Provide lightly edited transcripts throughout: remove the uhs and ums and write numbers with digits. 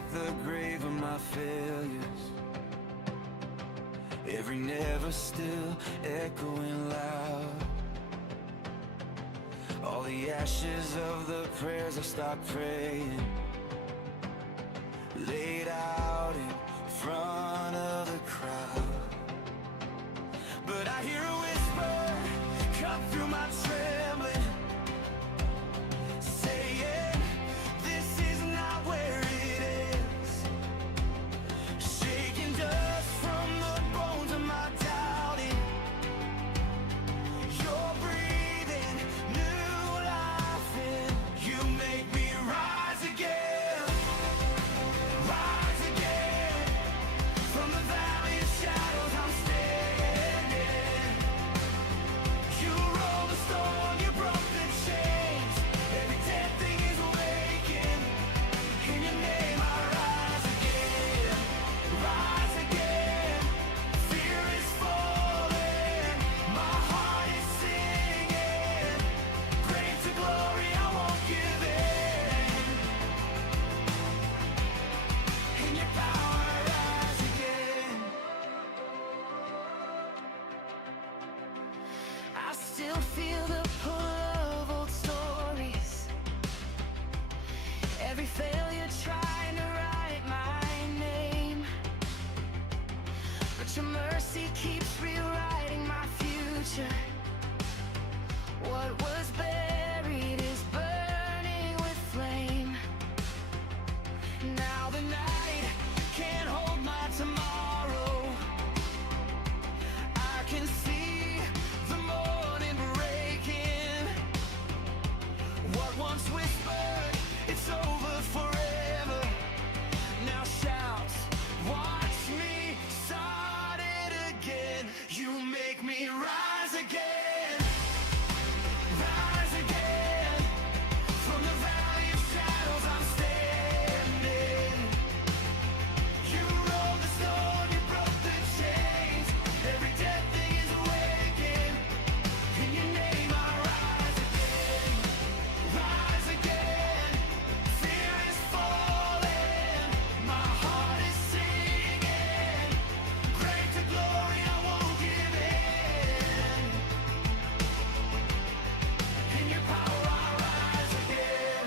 at the grave of my failures, every never still echoing loud. All the ashes of the prayers I stopped praying, laid out in front of the crowd. But I hear a whisper come through my trembling, saying, this is not where it is. Shaking dust from the bones of my doubting, you're breathing new life in. You make me rise again, rise again. From the valley of shadows I'm standing. You rolled the storm, you broke the chains. Every dead thing is awakened. In your name I rise again, rise again. Fear is falling, my heart is singing. Grave to glory, I won't give in. In your power I rise again. I still feel the pull of old stories, every failure trying to write my name. But your mercy keeps rewriting my future. What was buried is burning with flame. Now the night can't hold my tomorrow. I can see the morning breaking. What once whispered, it's over forever, now shouts, watch me start it again. You make me rise again, rise again. From the valley of shadows I'm standing. You rolled the stone, you broke the chains. Every dead thing is awakened. In your name I rise again, rise again. Fear is falling, my heart is singing. Grave to glory, I won't give in. In your power I rise again.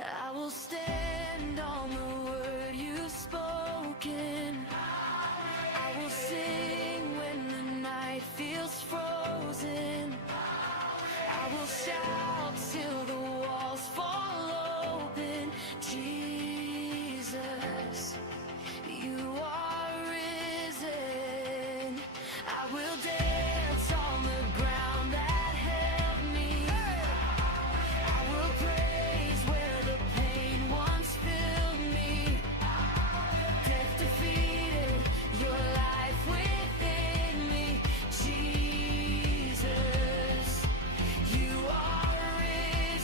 I will stand on the word you've spoken. I will sing when the night feels frozen. I will shout till the walls fall open. Jesus, you are risen. I will dance on the ground that held me. I will praise where the pain once filled me. Death defeated, your life within me. Jesus, you are risen.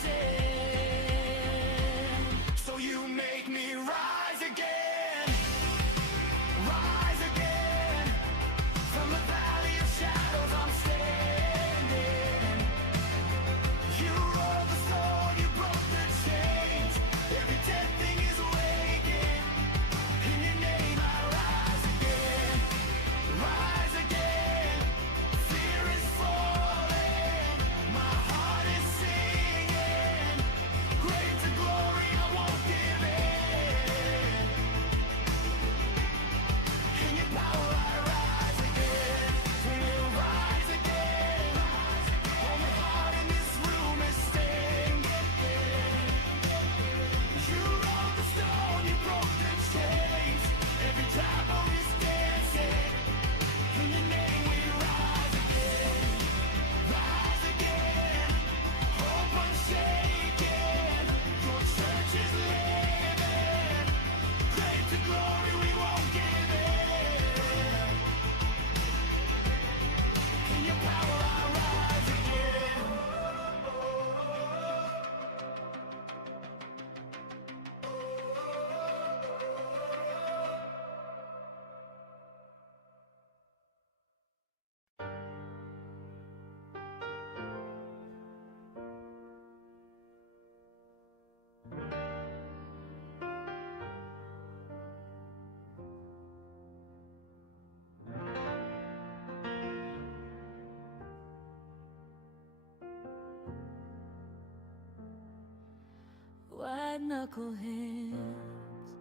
white knuckle hands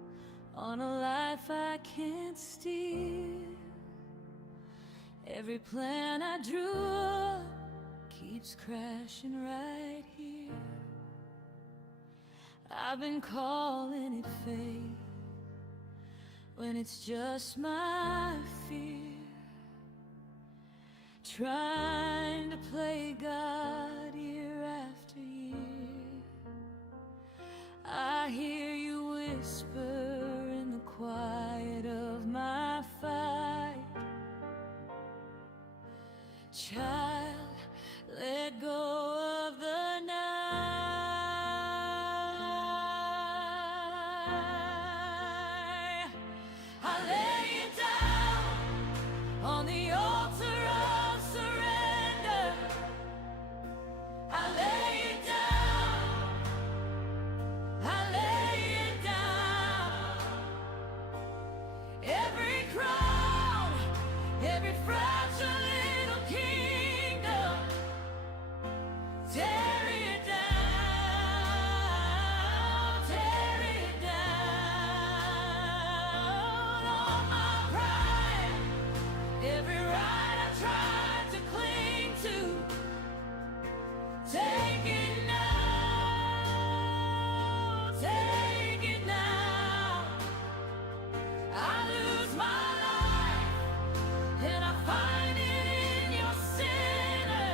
on a life I can't steal. Every plan I drew up keeps crashing right here. I've been calling it fate when it's just my fear, trying to play God year after year. I hear you whisper in the quiet of my fight, child, let go of the night. I lay it down on the altar of surrender. I lay it down, I lay it down. Every crown, every fragile little kingdom, tear it down, tear it down. All my pride, every right I tried to cling to, take it now, take it now. I lose my life and I find it in your center,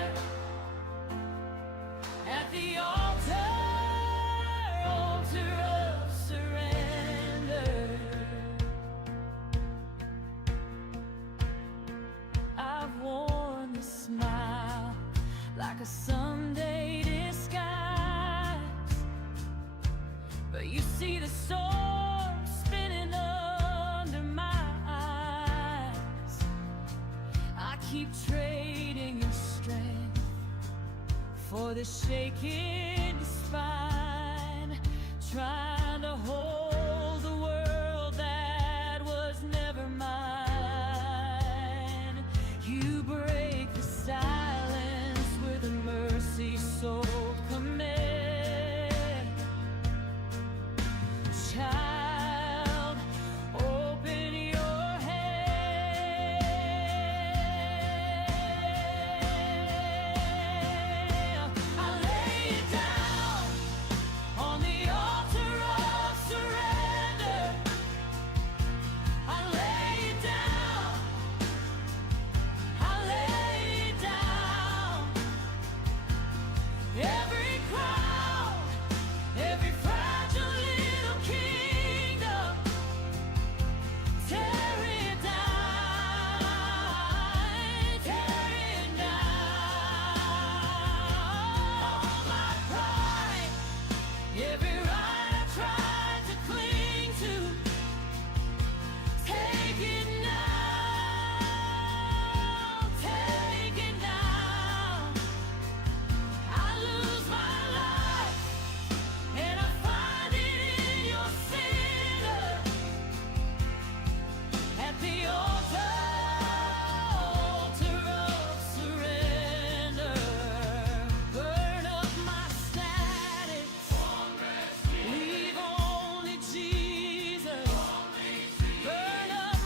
at the altar, altar of surrender. I've worn the smile like a Sunday disguise, but you see the storm spinning under my eyes. I keep trading your strength for the shaking spine, trying to hold the world that was never mine. You break the silence with a mercy so command. Child, open your hand. I lay it down on the altar of surrender. I lay it down, I lay it down. Every crown, every fragile little kingdom, tear it down, tear it down. All my pride, every right I tried to cling to, take it now, take it now. I lose my life and I find it in your center, at the altar, altar of surrender. Burn up my status, leave only Jesus. Burn up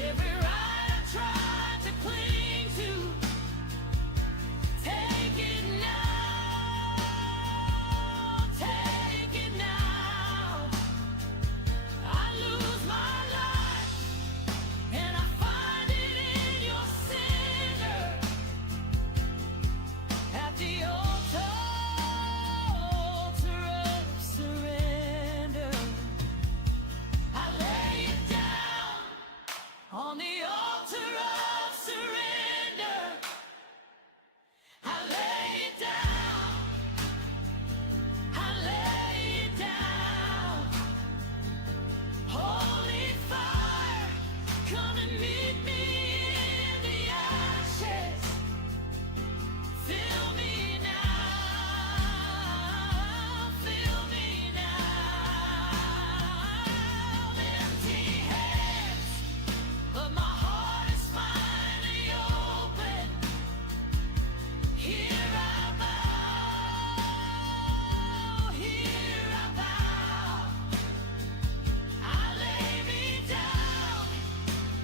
Every right I tried to cling to, take it now, take it now. I lose my life and I find it in your center at the altar of surrender. I lay it down on the altar of surrender. I lay it down. I lay it down. Holy fire, come and meet me in the ashes. Fill me now, fill me now. Empty hands, but my heart is finally open. Here I bow, here I bow. I lay me down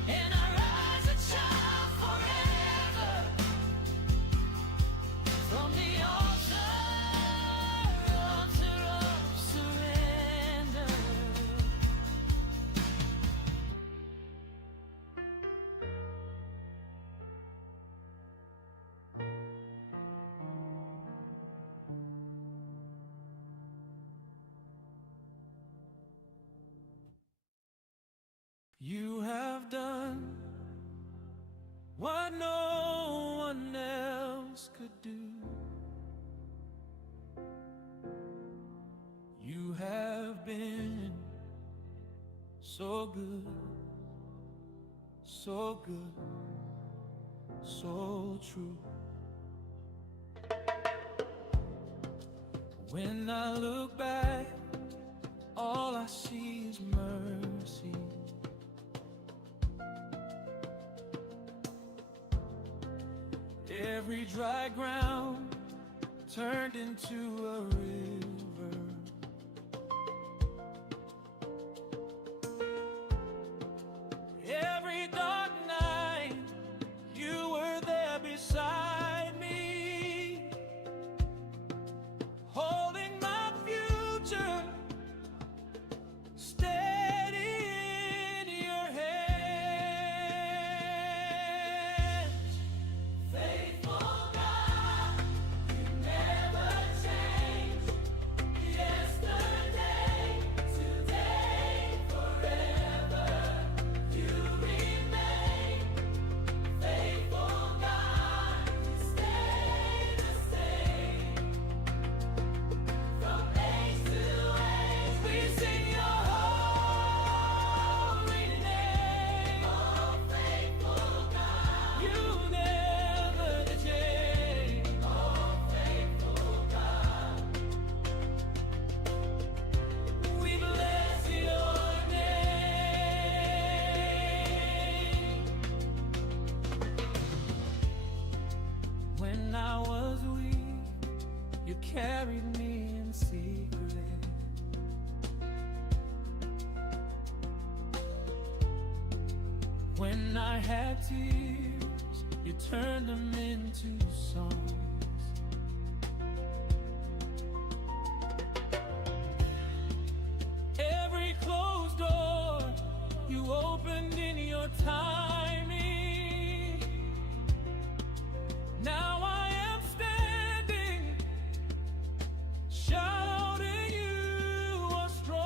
and I rise a child forever from the altar of surrender. You have done what no one else could do. You have been so good, so good, so true. When I look back, all I see is mercy. Every dry ground turned into a river. Every dark night, you were there beside me, holding my future steady in your hands. Faithful God, you never change. Yesterday, today, forever, you remain. Faithful God, you stay the same. From age to age, we sing your holy name. Oh, faithful God, you never change. Oh, faithful God, we bless your name. When I was weak, you carried me in secret. When I had tears, you turned them into songs. Every closed door you opened in your timing. Now I am standing, shouting you are strong.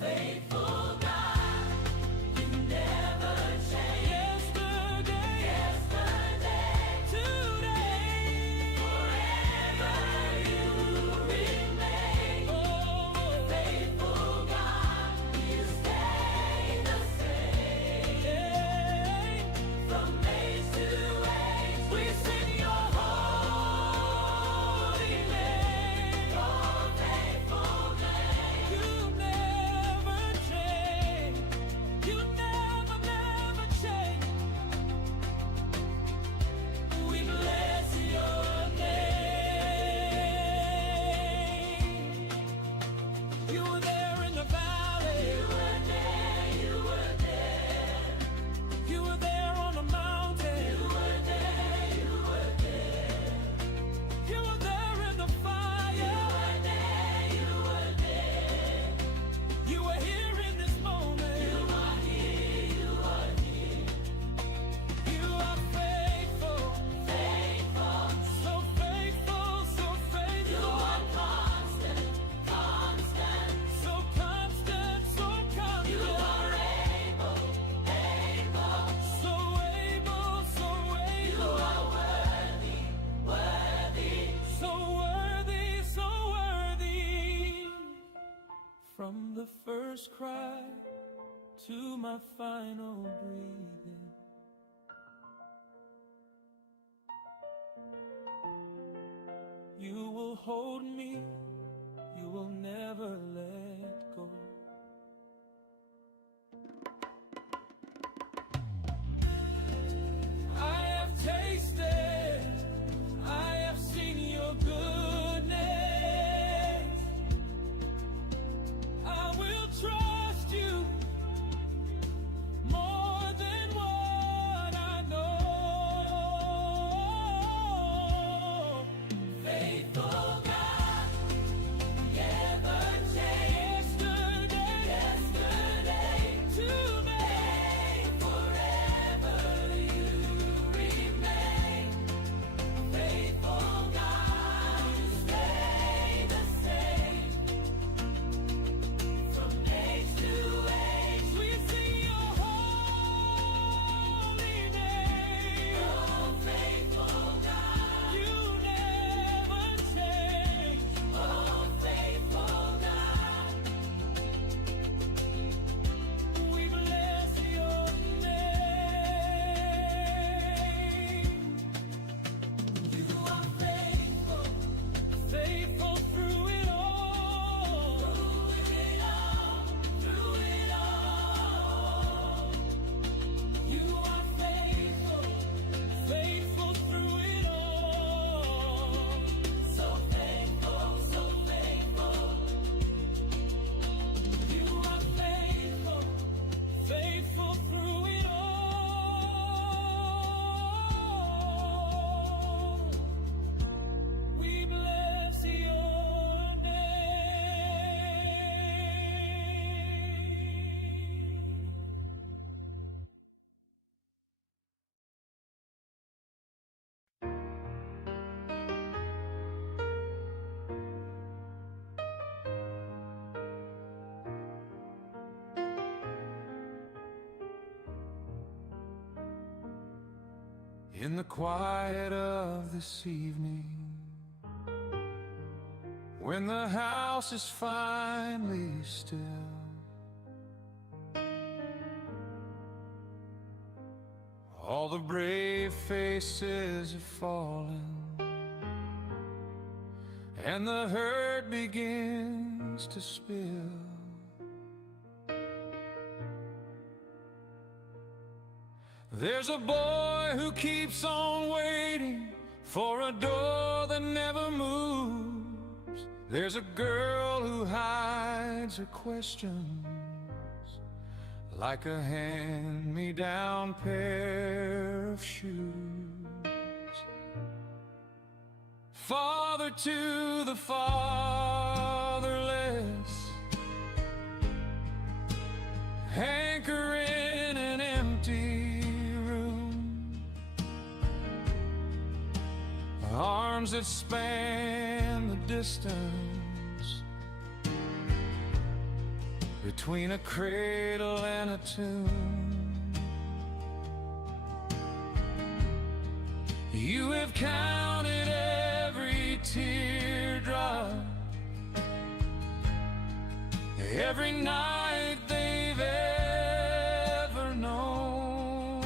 Faithful God, you never change. Yesterday, first cry to my final breathing. You will hold me, you will never let go. I have tasted, I have seen your goodness. I will trust you more than what I know. Faithful God, never change. Yesterday, today, forever you remain. Faithful God, you stay the same. From age to age, we sing your holy name. Oh, faithful God, you never change. Oh, faithful God, we bless your name. You are faithful, faithful through it all. Through it all, through it all. You are faithful, faithful through it all. So faithful, so faithful. You are faithful, faithful through it all. We bless your name. In the quiet of this evening, when the house is finally still, all the brave faces have fallen, and the herd begins to spill. There's a boy who keeps on waiting for a door that never moves. There's a girl who hides her questions like a hand-me-down pair of shoes. Father to the fatherless, anchor in an empty room, arms that span the distance between a cradle and a tomb. You have counted every teardrop, every night they've ever known.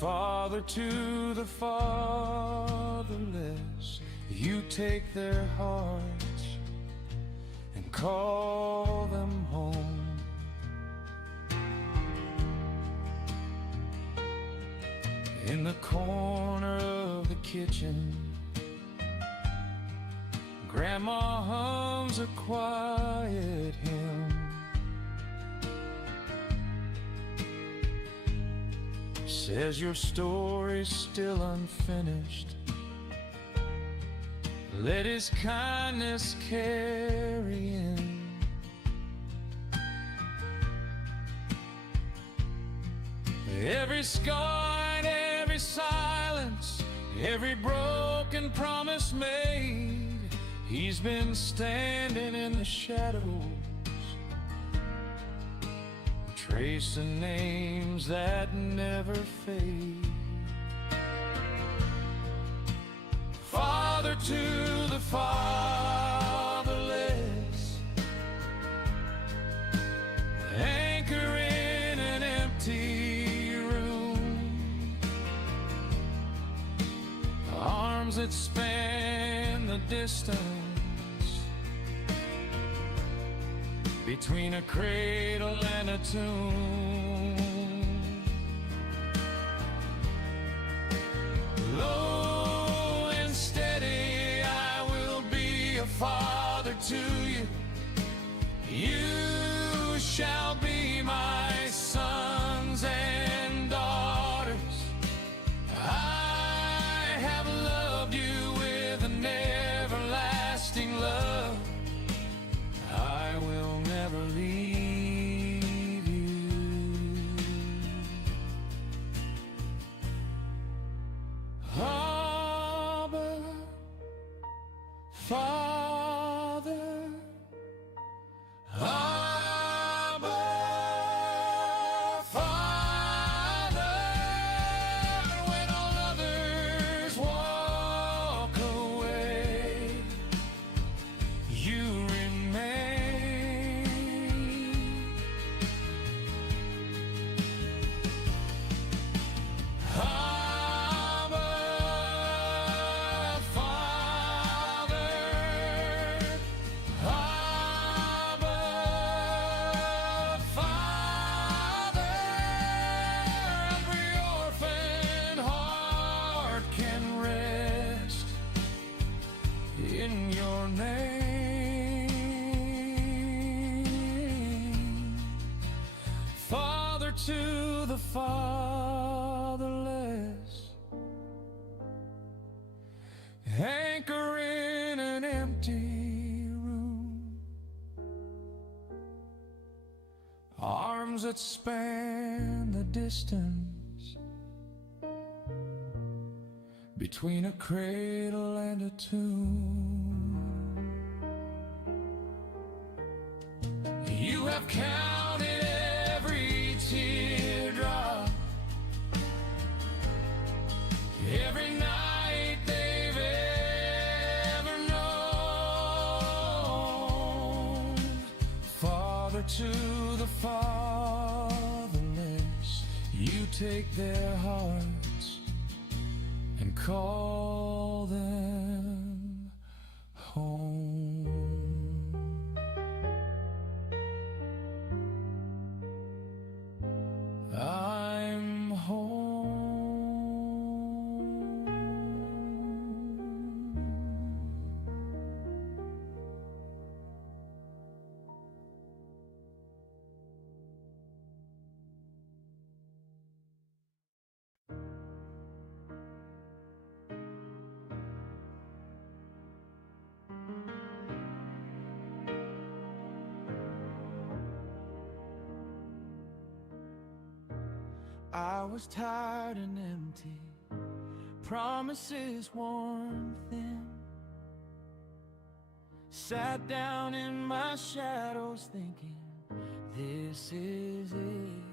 Father to the fatherless, you take their hearts and call them home. In the corner of the kitchen, Grandma hums a quiet hymn. Says your story's still unfinished, let his kindness carry in. Every scar and every silence, every broken promise made, he's been standing in the shadows, tracing names that never fade. Father to the fatherless, that span the distance between a cradle and a tomb. Low and steady, I will be a father to you. You shall be my sons and daughters. I have loved you with an everlasting love. I will never leave you. Abba, Father, Abba, Father, when all others walk away, you remain. Abba, Father, Abba, Father, every orphan heart can rest in your name. Father to the fatherless, anchor in an empty room, arms that span the distance between a cradle and a tomb. You have counted every teardrop, every night they've ever known. Father to the fatherless, you take their hearts and call them home. I'm home. I was tired and empty, promises worn thin. Sat down in my shadows thinking, this is it.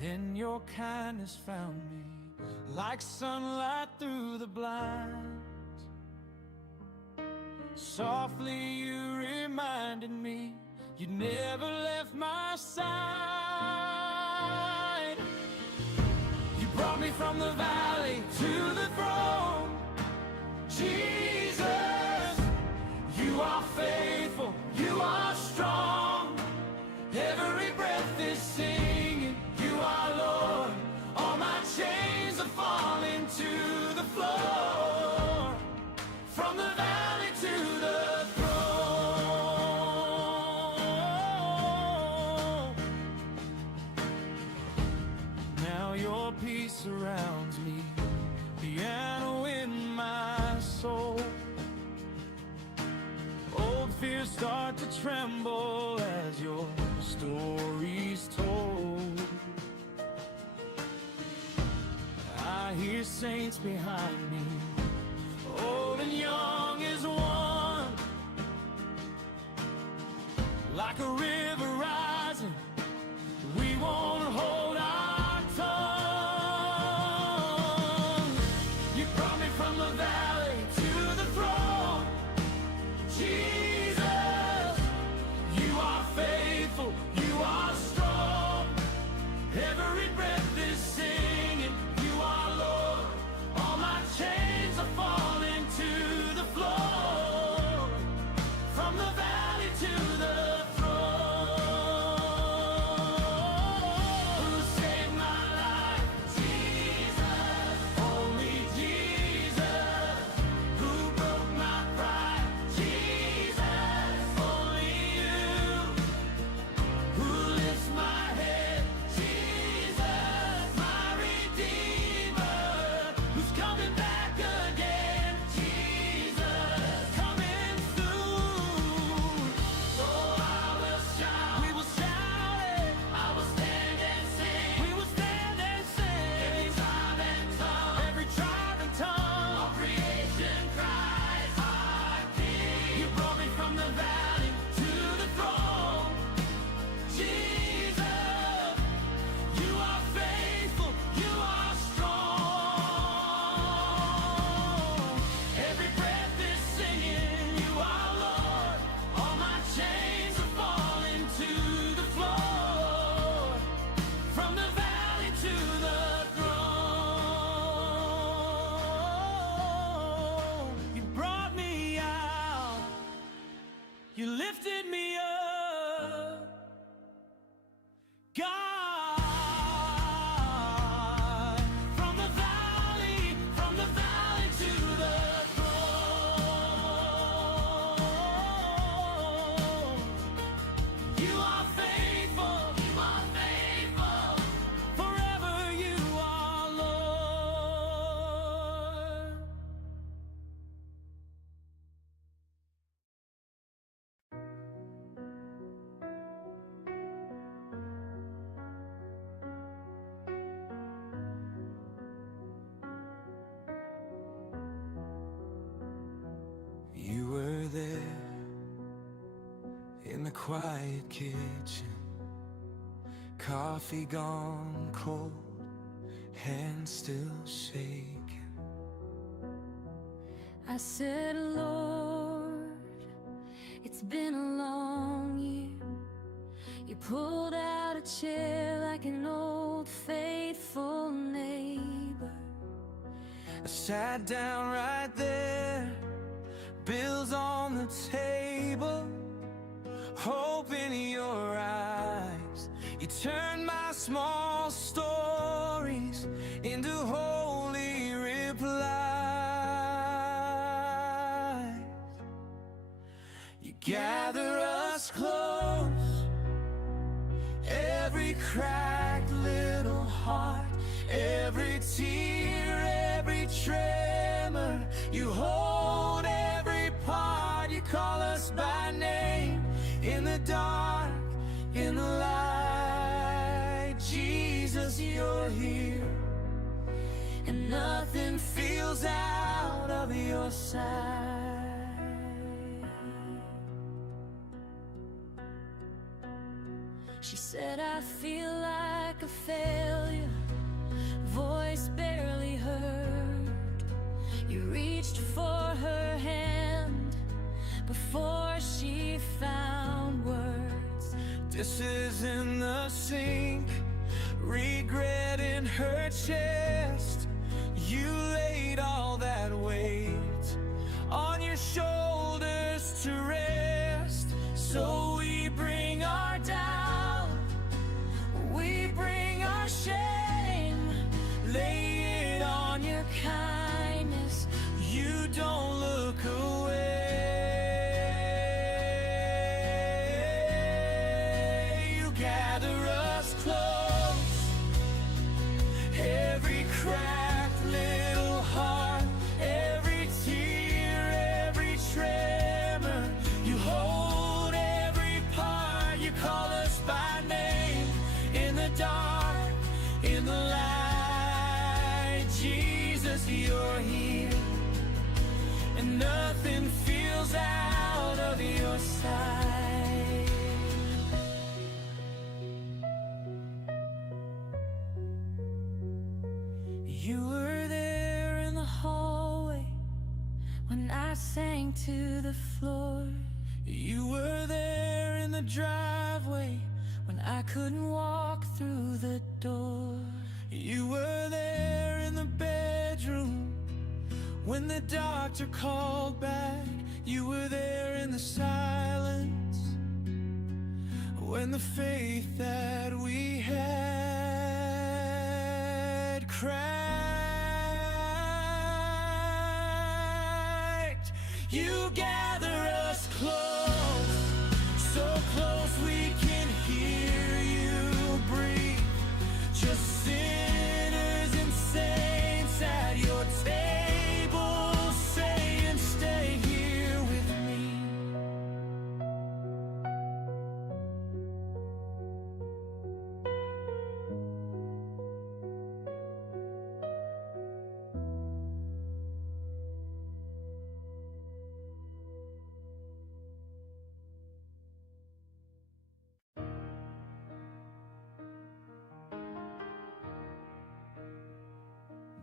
Then your kindness found me, like sunlight through the blinds. Softly you reminded me you never left my side. You brought me from the valley to the throne. Jesus, you are faithful, you are strong. Every breath is singing, you are Lord. All my chains are falling to the floor. From the valley to the your peace surrounds me, piano in my soul. Old fears start to tremble as your story's told. I hear saints behind me, old and young as one. Like a river rising, we won't hold our from the valley to the throne. Jesus, you are faithful, you are strong. Every breath is singing, you are Lord. You lifted me up, God, from the valley to the throne. You are faithful, forever you are Lord. You were there in the quiet kitchen, coffee gone cold, hands still shaking. I said, Lord, it's been a long year. You pulled out a chair like an old faithful neighbor. I sat down right there, bills on the table, hope in your eyes. You turned my small stories into holy replies. You gather us close, every cracked little heart, every tear, every tremor. You hold every part, you call us by name, in the dark, in the light. Jesus, you're here, and nothing feels out of your sight. She said, I feel like a failure, voice barely heard. You reached for her hand before she found words. This is in the sink, regret in her chest. You laid all that weight on your shoulders to rest. So we bring our doubt, we bring our shame, lay it on your kindness. You don't look away. You gather us close, every cracked little heart, every tear, every tremor. You hold every part, you call us by name, in the dark, in the light. Jesus, you're here, and nothing feels out of your sight. You were there in the hallway when I sank to the floor. You were there in the driveway when I couldn't walk through the door. You were there in the bedroom when the doctor called back. You were there in the silence when the faith that we had cracked. You gather us close, so close we can hear you breathe. Just sinners and saints at your table, saying, stay here with me.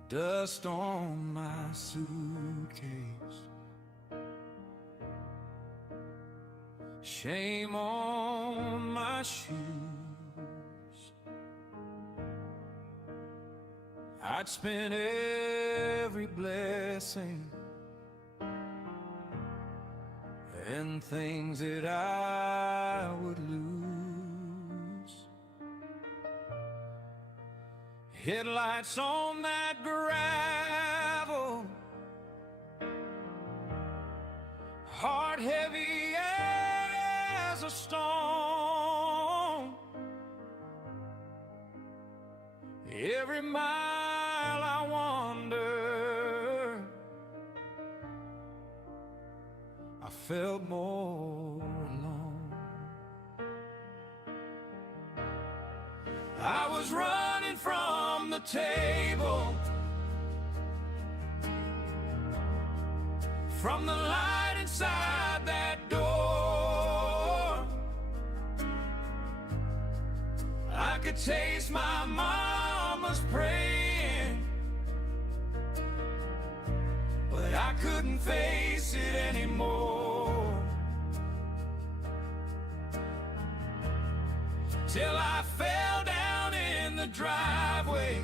Dust on my suitcase, shame on my shoes. I'd spent every blessing, and things that I would lose. Headlights on that gravel, heart heavy as a stone. Every mile I wander, I felt more alone. I was running from the table, from the light inside that door. I could taste my mama's praying, but I couldn't face it anymore. Till I fell down in the driveway,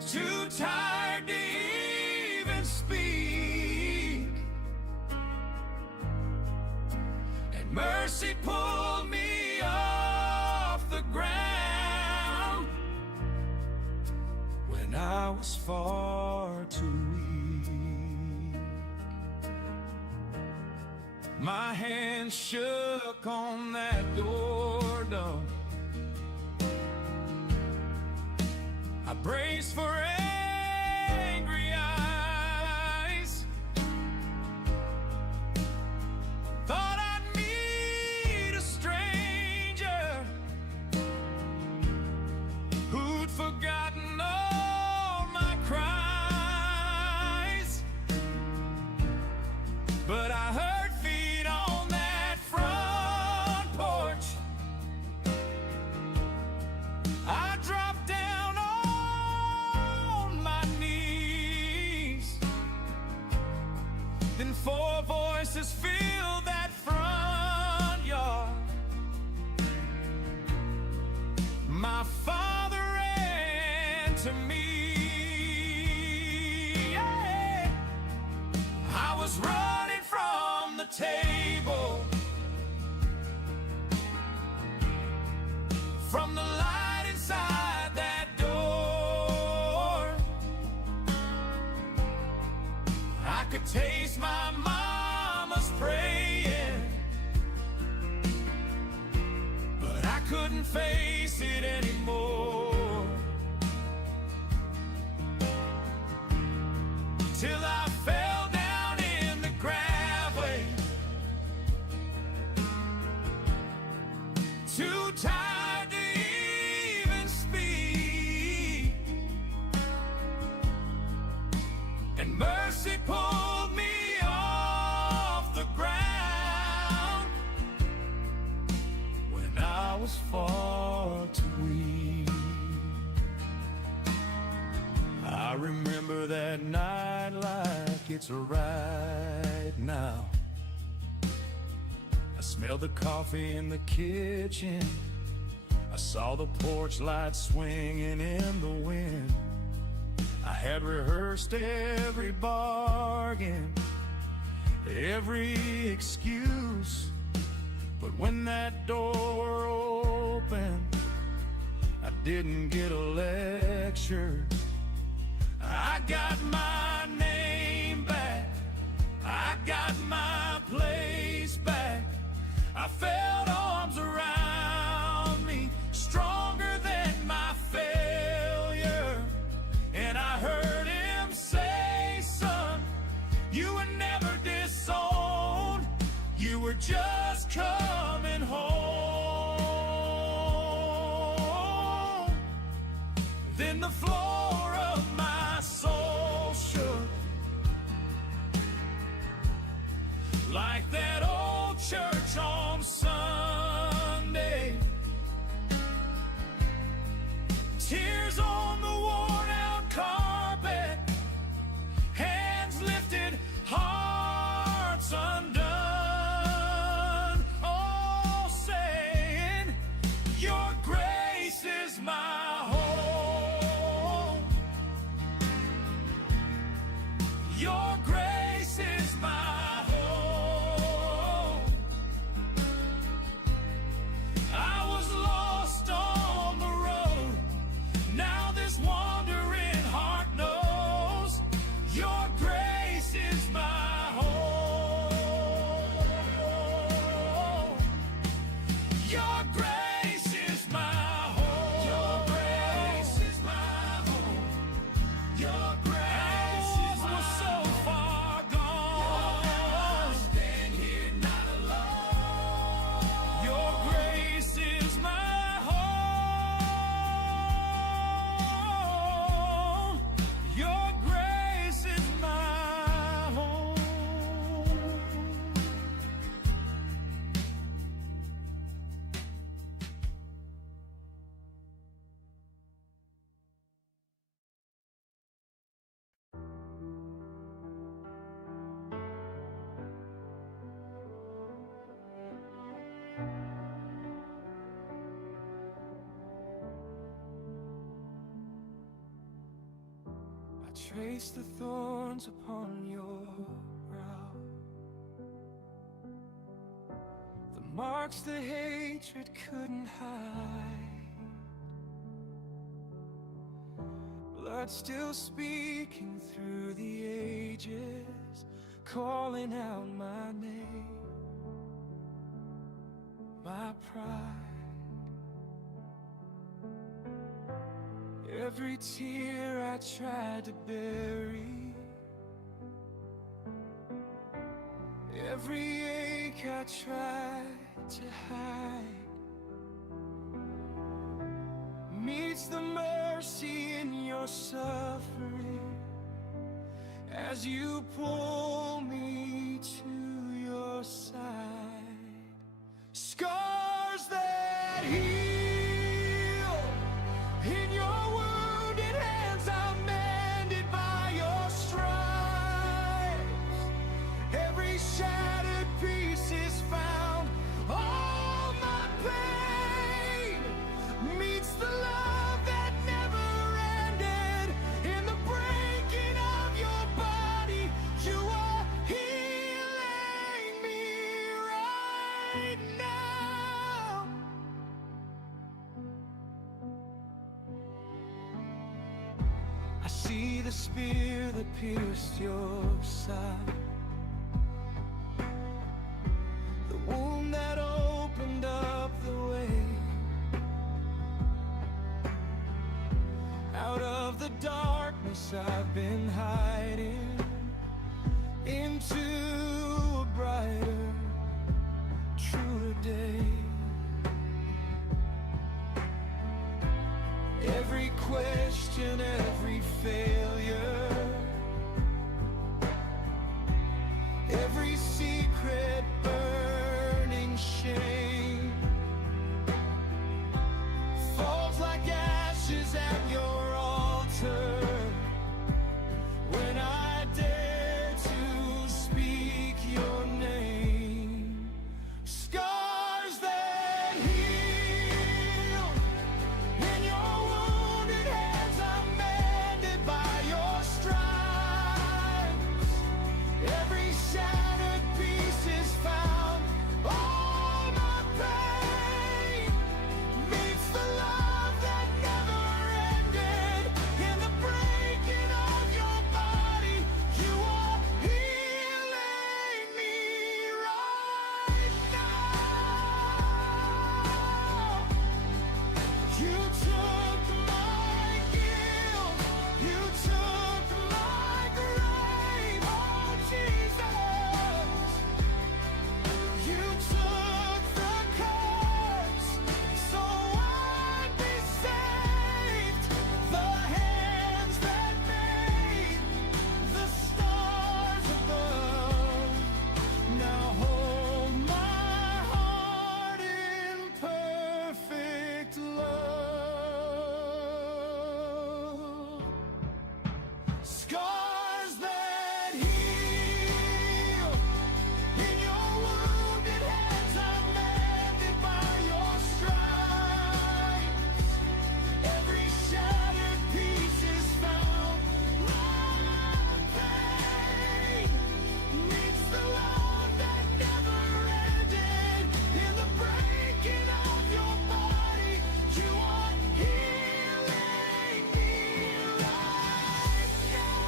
too tired to even speak, and mercy pulled me off the ground when I was far too weak. My hands shook on that door knob, I braced for angry eyes, thought I'd meet a stranger who'd forgotten all my cries. But I heard feet on that front porch, I dropped down on my knees. Then four voices filled that front yard. My father ran to me. Yeah. I was running from the table, from the light inside that door. I could taste my mama's praying, but I couldn't face it anymore. Till I fell down in the driveway, too tired to even speak, and mercy pulled me off the ground when I was far too weak. I remember that night like it's right now. I smelled the coffee in the kitchen, I saw the porch light swinging in the wind. I had rehearsed every bargain, every excuse, but when that door opened, I didn't get a lecture. I got my name back, I got my place back. I felt arms around me, stronger than my failure. And I heard him say, son, you were never disowned, you were just coming home. Then the floor of my soul shook, like that old church on Sunday. Tears on the worn out carpet, hands lifted, hearts undone. Oh, saying, your grace is my home. Your grace trace the thorns upon your brow, the marks the hatred couldn't hide, blood still speaking through the ages, calling out my name, my pride. Every tear I tried to bury, every ache I tried to hide, meets the mercy in your suffering as you pull me to your side. Scars that heal, in your wounded hands I'm mended by your stripes. Every shattered piece is found. All my pain meets the love that never ended. In the breaking of your body, you are healing me right now. I see the spear that pierced your side, the wound that opened up the way. Out of the darkness I've been hiding into a brighter, truer day. Every question, every failure, every secret burning shame falls like ashes at your altar when I dare to speak your name. Scars that heal, in your wounded hands I'm mended by your stripes. Every shattered piece is found. All my pain meets the love that never ended. In the breaking of your body, you are healing me right now. You took my guilt, you took my grave, oh Jesus. You took the curse, so I'd be saved. The hands that made the stars above now hold my heart in perfect love. Scars that heal, in your wounded hands I'm mended by your stripes. Every shattered piece is found. My pain meets the love that never ended. In the breaking of your body, you are healing me right now.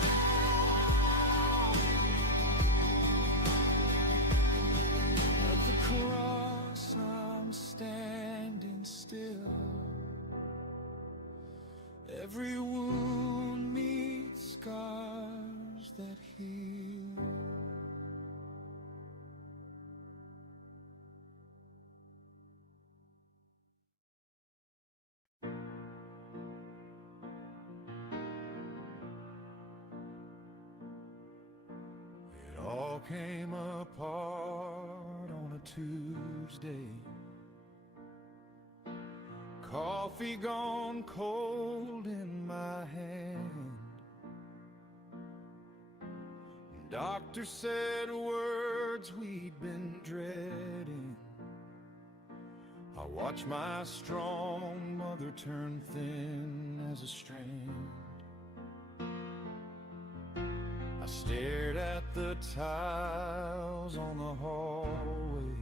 At the cross I'm standing still. Every wound meets scars that heal. It all came apart on a Tuesday. Coffee gone cold in my hand. Doctor said words we'd been dreading. I watched my strong mother turn thin as a strand. the tiles on the hallway,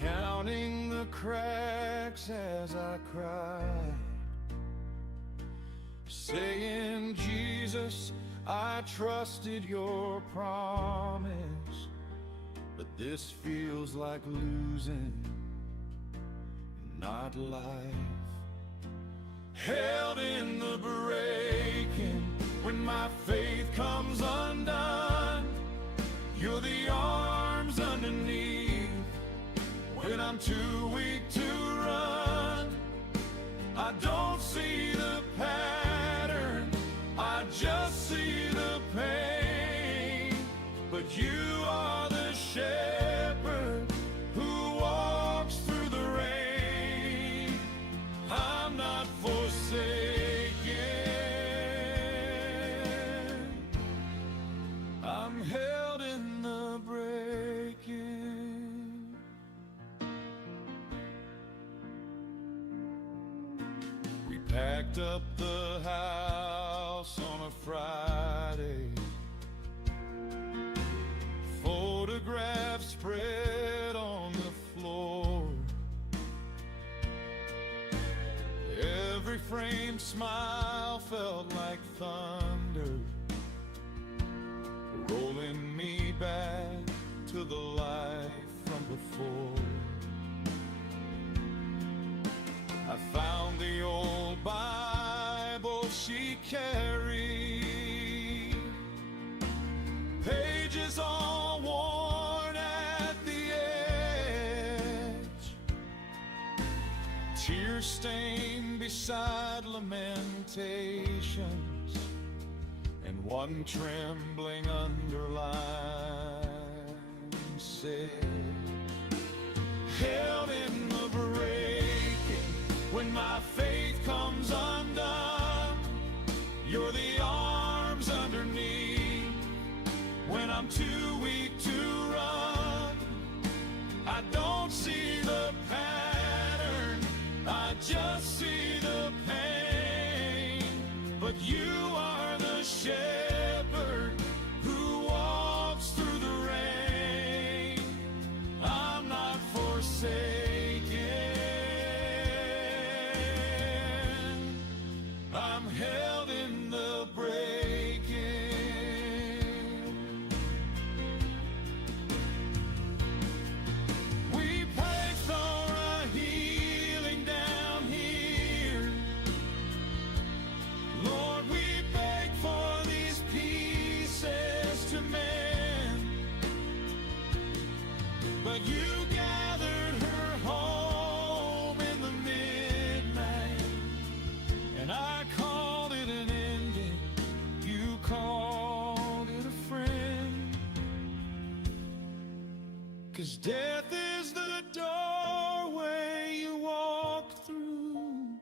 counting the cracks as I cried, saying, Jesus, I trusted your promise, but this feels like losing, not life. Held in the breaking, when my faith comes undone, you're the arms underneath. When I'm too weak to run, I don't see the pattern, I just see the pain. But you are the shepherd who walks through the rain. I'm not forsaken, I'm held in the breaking. We packed up the house on a Friday, photographs spread on the floor, every framed smile felt like thunder, rolling me back to the life from before. I found the old Bible she carried, pages all worn at the edge, tear stained beside lamentations, and one trembling underline said, held in the breaking, when my faith comes undone, you're the arms underneath. When I'm too weak to run, I don't see the pattern, I just see the pain. But you are the shepherd who walks through the rain. I'm not forsaken, I'm held in the breaking. We pray for a healing down here, Lord, we beg for these pieces to mend. But you gathered her home in the midnight, and I called it an ending, you called it a friend. 'Cause death is the doorway you walk through.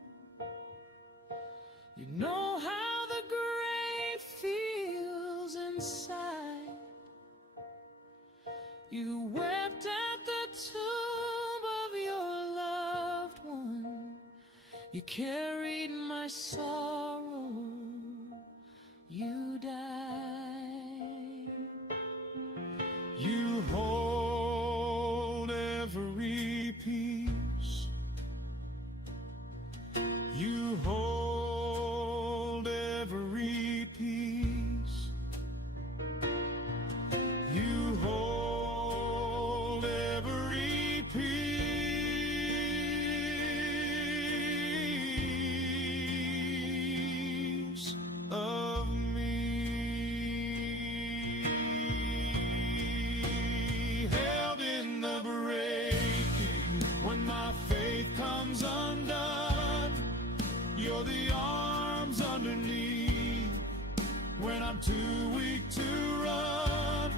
You know how the grave feels inside. You wept at the tomb of your loved one. You carried my sorrow, you died. You hold every piece, you hold every piece, you hold every piece of me. Held in the breaking, when my faith comes undone, you're the arms underneath. When I'm too weak to run,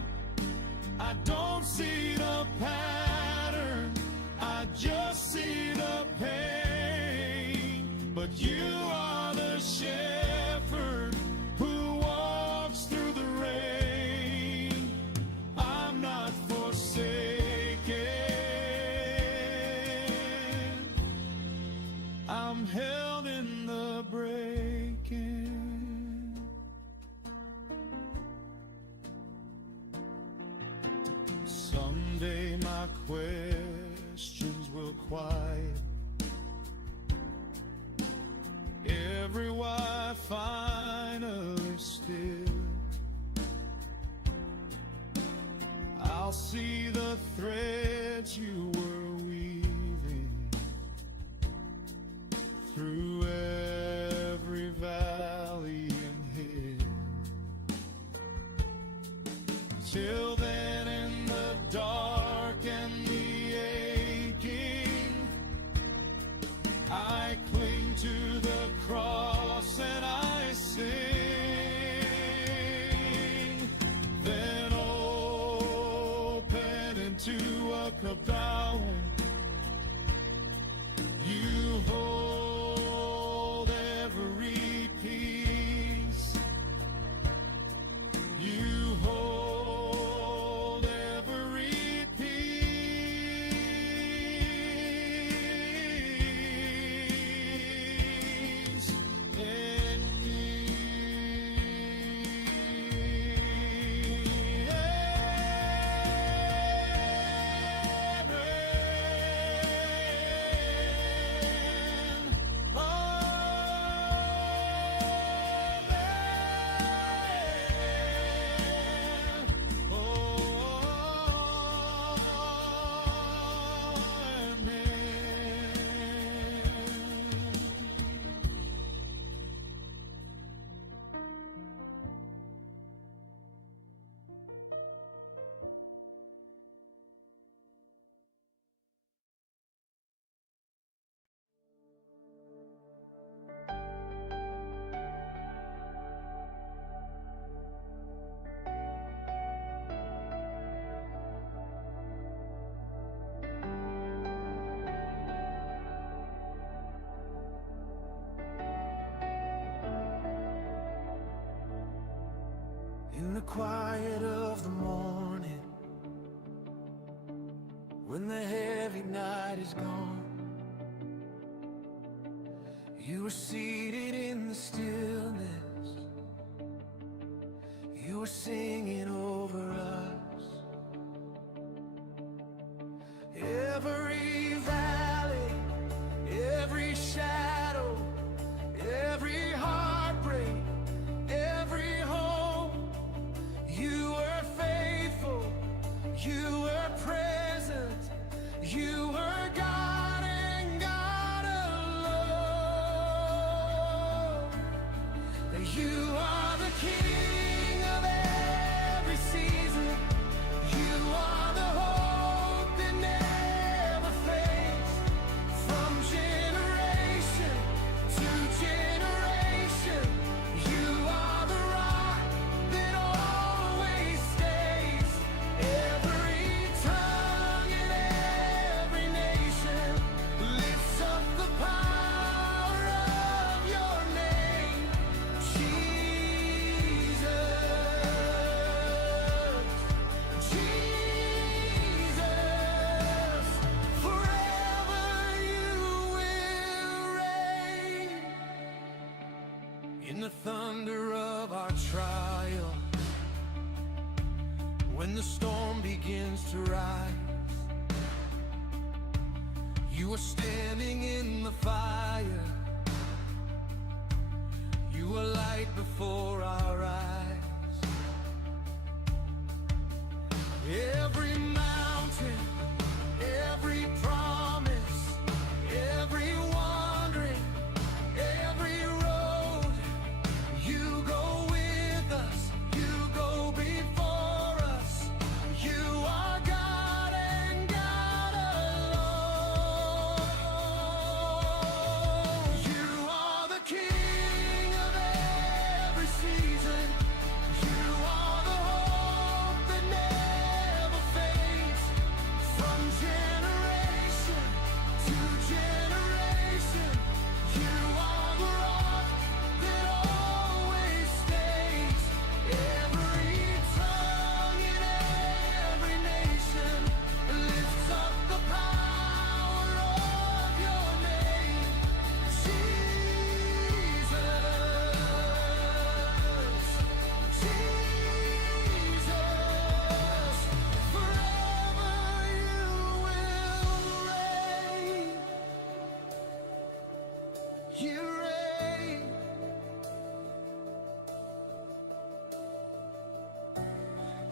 I don't see the pattern, I just see the pain. But you are the shepherd who walks through the rain. I'm not forsaken, I'm held in the breaking. Someday my questions will quiet every why finally still. I'll see the threads you were weaving through every valley and hill. Till then, in the dark and the aching, I cling to the cross and I sing. Then open into a cabal, you hold every peace. You hold every peace in me. In the quiet of the morning, when the heavy night is gone, you were seated in the stillness. You were singing over us. Every valley, every shadow, every heartbreak, every hope, you were faithful, you were present, you were God and God alone. You are the King of every season. You are the hope that never fades. From generation to generation, you are the rock that always stays. Every tongue and every nation lifts up the power of your name, Jesus. Jesus, forever you will reign. In the thunder of our trial, when the storm begins to rise, you are standing in the fire. You are light before our eyes. Every mountain, every promise, every wandering, every road, you go with us, you go before us. You are God and God alone. You are the King of every season.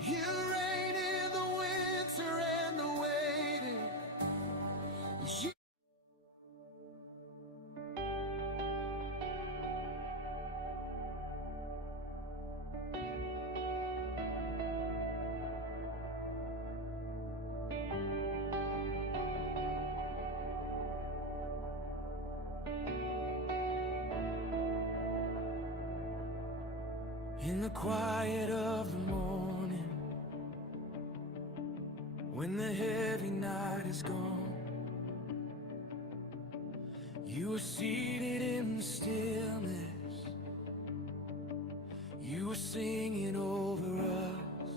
You reign in the winter and the waiting. You in the quiet of the morning, when the heavy night is gone, you were seated in the stillness. You were singing over us.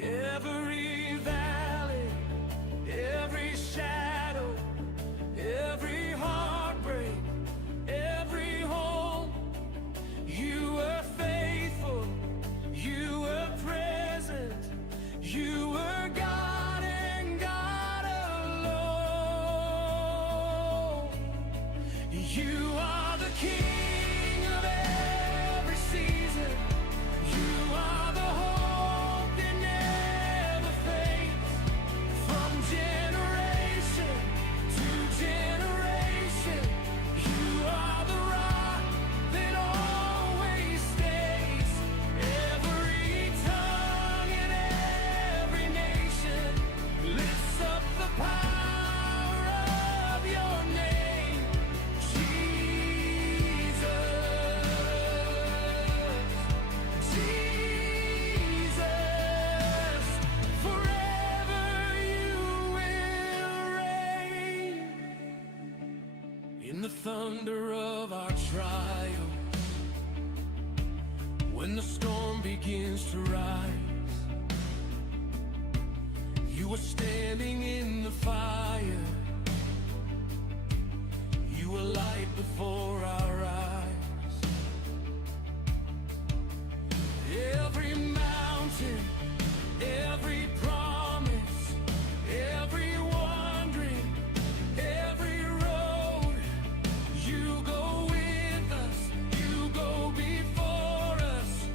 Every valley, every shadow, every heartbreak, every home. You were faithful, you were present, you were God and God alone. You are the King of every season. You are the hope that never fades. From generation to generation, you are the rock that always stays. Every tongue and every nation lifts up the power of your name, Jesus. Jesus, forever you will reign. In the thunder of our trials, when the storm begins to rise, you were standing in the fire. You were light before our eyes. Every mountain, every promise, every wandering, every road, you go with us, you go before us.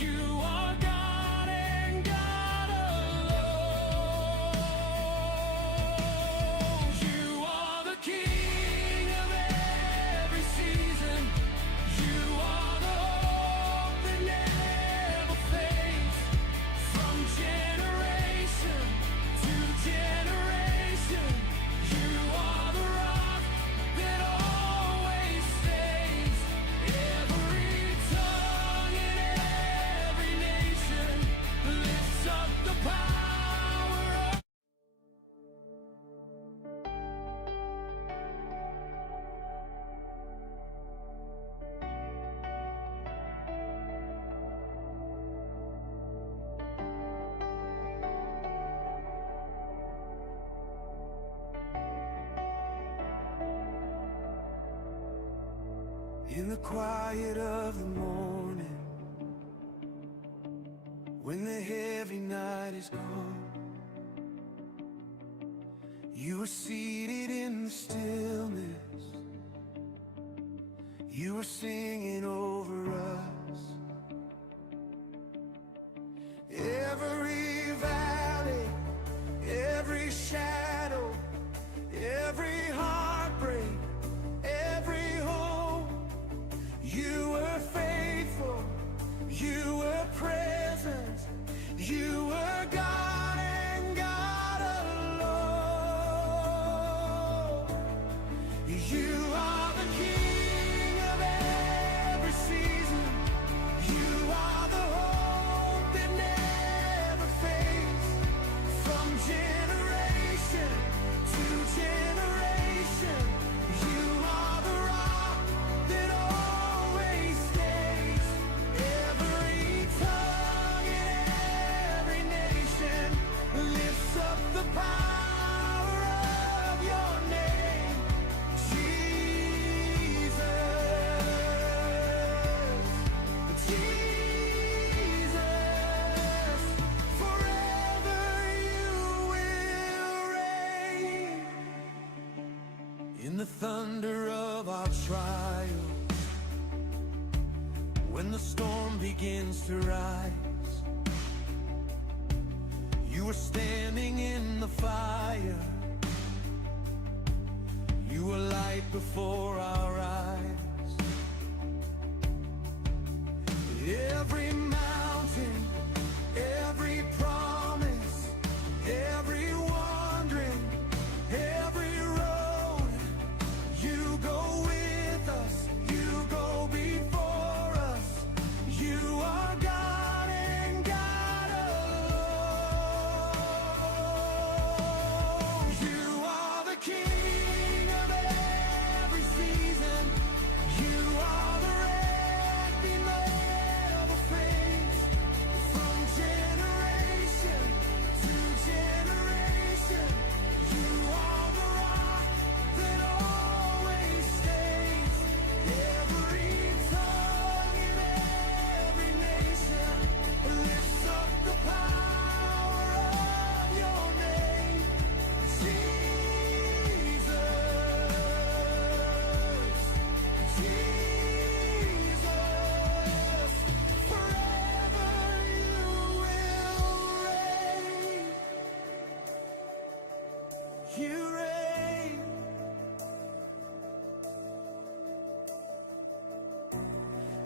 You are God and God alone. You are the King of every season. You are the hope that never fades. From generation to generation, you are the rock that always stays. Every tongue and every nation lifts up the power of in the quiet of the morning, when the heavy night is gone. You were seated in the stillness. You were singing over us. Every valley, every shadow, every heartbreak, every home. You were faithful, you were present, you were God and God alone. You are the King of every season. You are the hope that never fades. From generation to generation, you are the rock that always stays. Every tongue and every nation lifts up the power of your name, Jesus. Jesus, forever you will reign. In the thunder of our trials, when when the storm begins to rise. You were standing in the fire. You were light before our eyes. Every mountain, every promise, every wandering, every road, you go with us, you go before us. You are God and God alone. You are the King of every season. You are the red never fades. From generation to generation, you are the rock that always stays. Every tongue in every nation lifts up the power of your name, Jesus. Jesus, forever you will reign. You reign.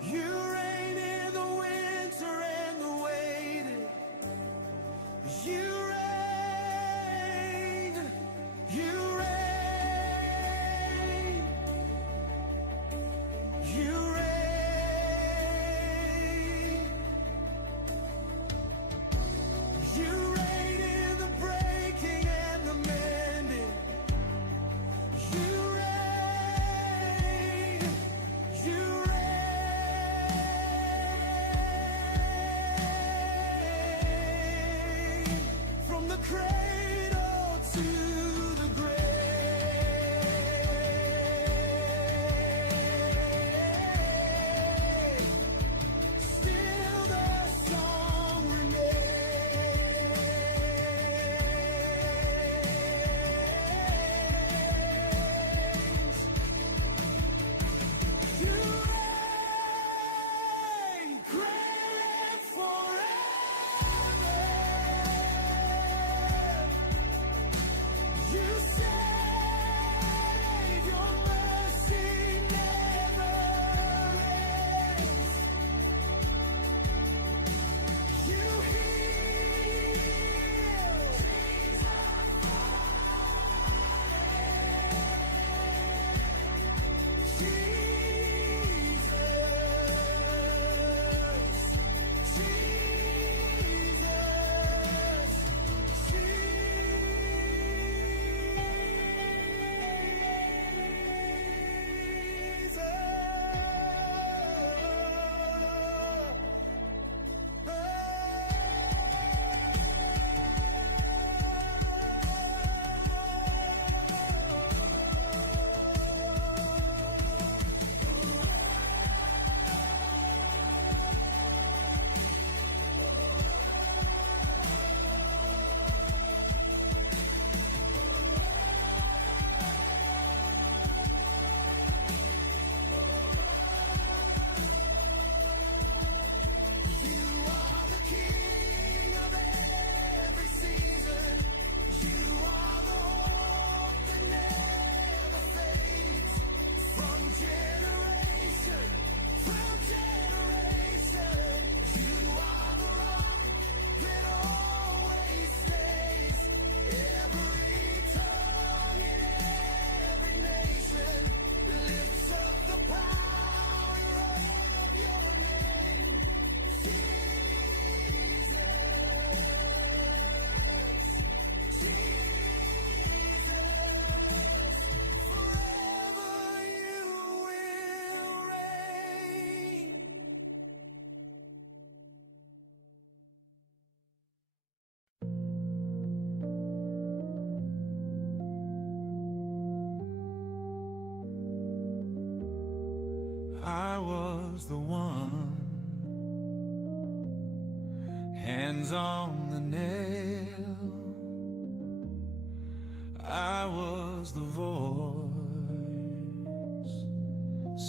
You reign in the winter and the waiting. You reign. You reign. You reign. You reign in the breaking and the mending. You reign. You reign. From the cradle to the grave, still the song remains. You reign, great and forever. You save, your mercy never ends. You heal. You are the King of every season. You are the hope that never fades. From generation, you are the rock that always stays. Every tongue in every nation lifts up the power of your name, Jesus. Jesus, forever you will reign. I was the one, hands on the nail. I was the voice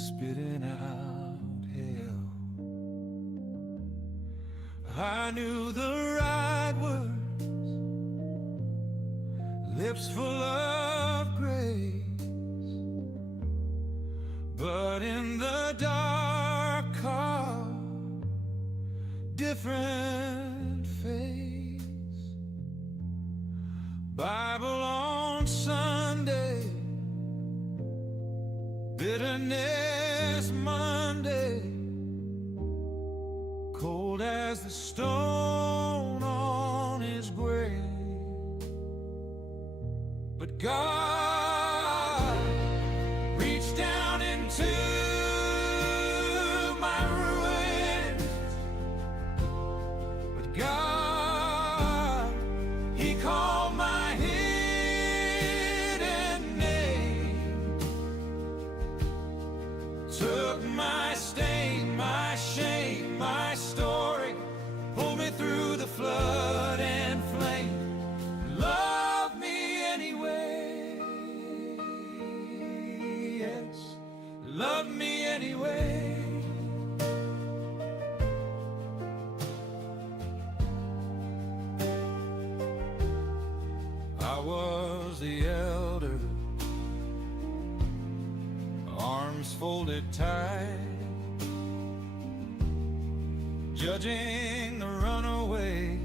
spitting out hell. I knew the right words, lips full of grace, but in the dark car, different face. Bible on Sunday, bitterness Monday, cold as the stone on his grave. But God reached down into my ruins. But God, He called my hidden name, took my stain, my shame, my story, pulled me through the flood and flame. Love me anyway, yes, love me anyway. I was the elder, arms folded tight, judging the runaway,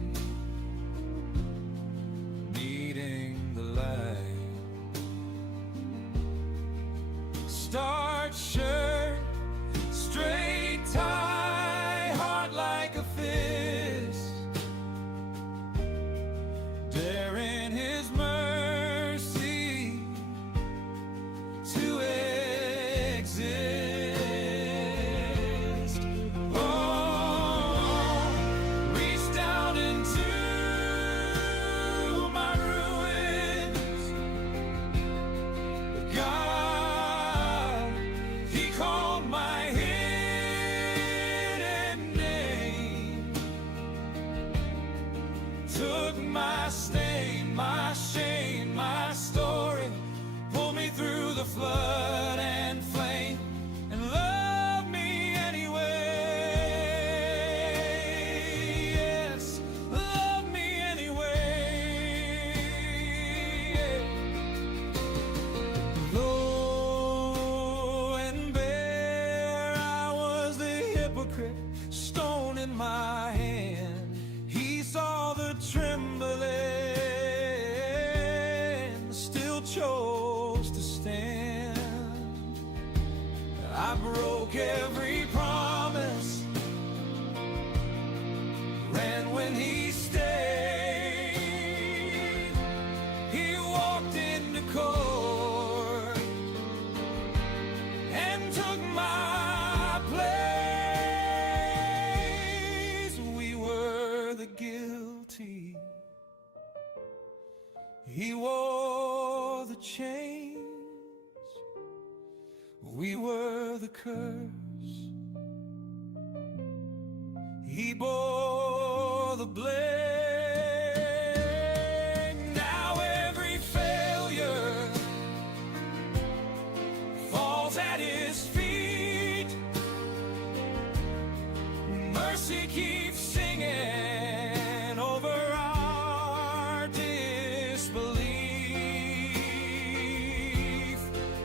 needing the light. Starched shirt, straight tie, heart like a fist, daring His mercy to exist. Oh, reach down into my ruins. But God, He called my hidden name, took my stain, my shame, my story, pulled me through the flood and flame, and loved me anyway. Yes, love me anyway. Low and bare, I was the hypocrite, stone in my hand. He saw the trembling, still chose to stand. I broke every promise, ran when He stayed. He walked into court and took my place. We were the guilty, He wore the chains. We were the curse, He bore the blame. Now every failure falls at His feet. Mercy keeps singing over our disbelief.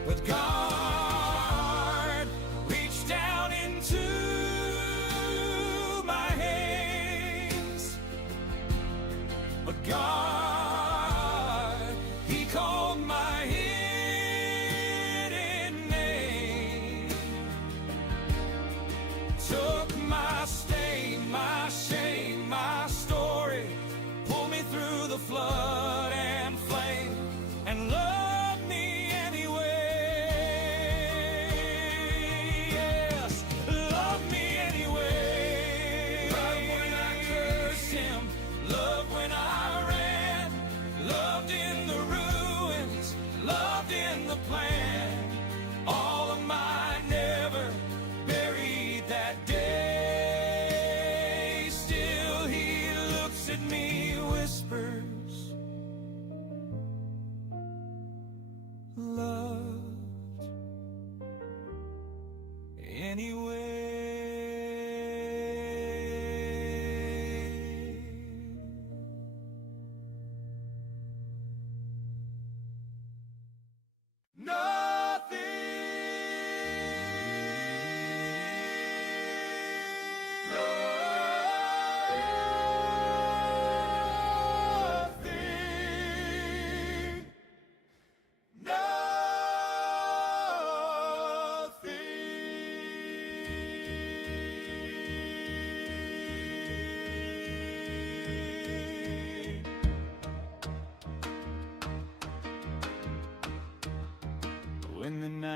But God reached down into my hands,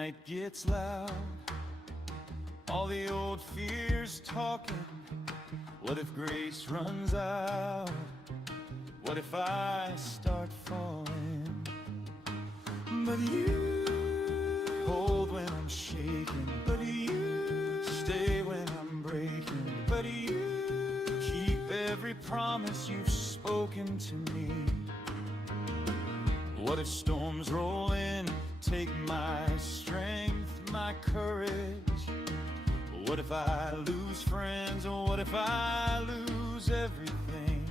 night gets loud, all the old fears talking. What if grace runs out? What if I start falling? But you hold when I'm shaking, but you stay when I'm breaking, but you keep every promise you've spoken to me. What if storms roll in, take my strength, my courage? What if I lose friends, or what if I lose everything?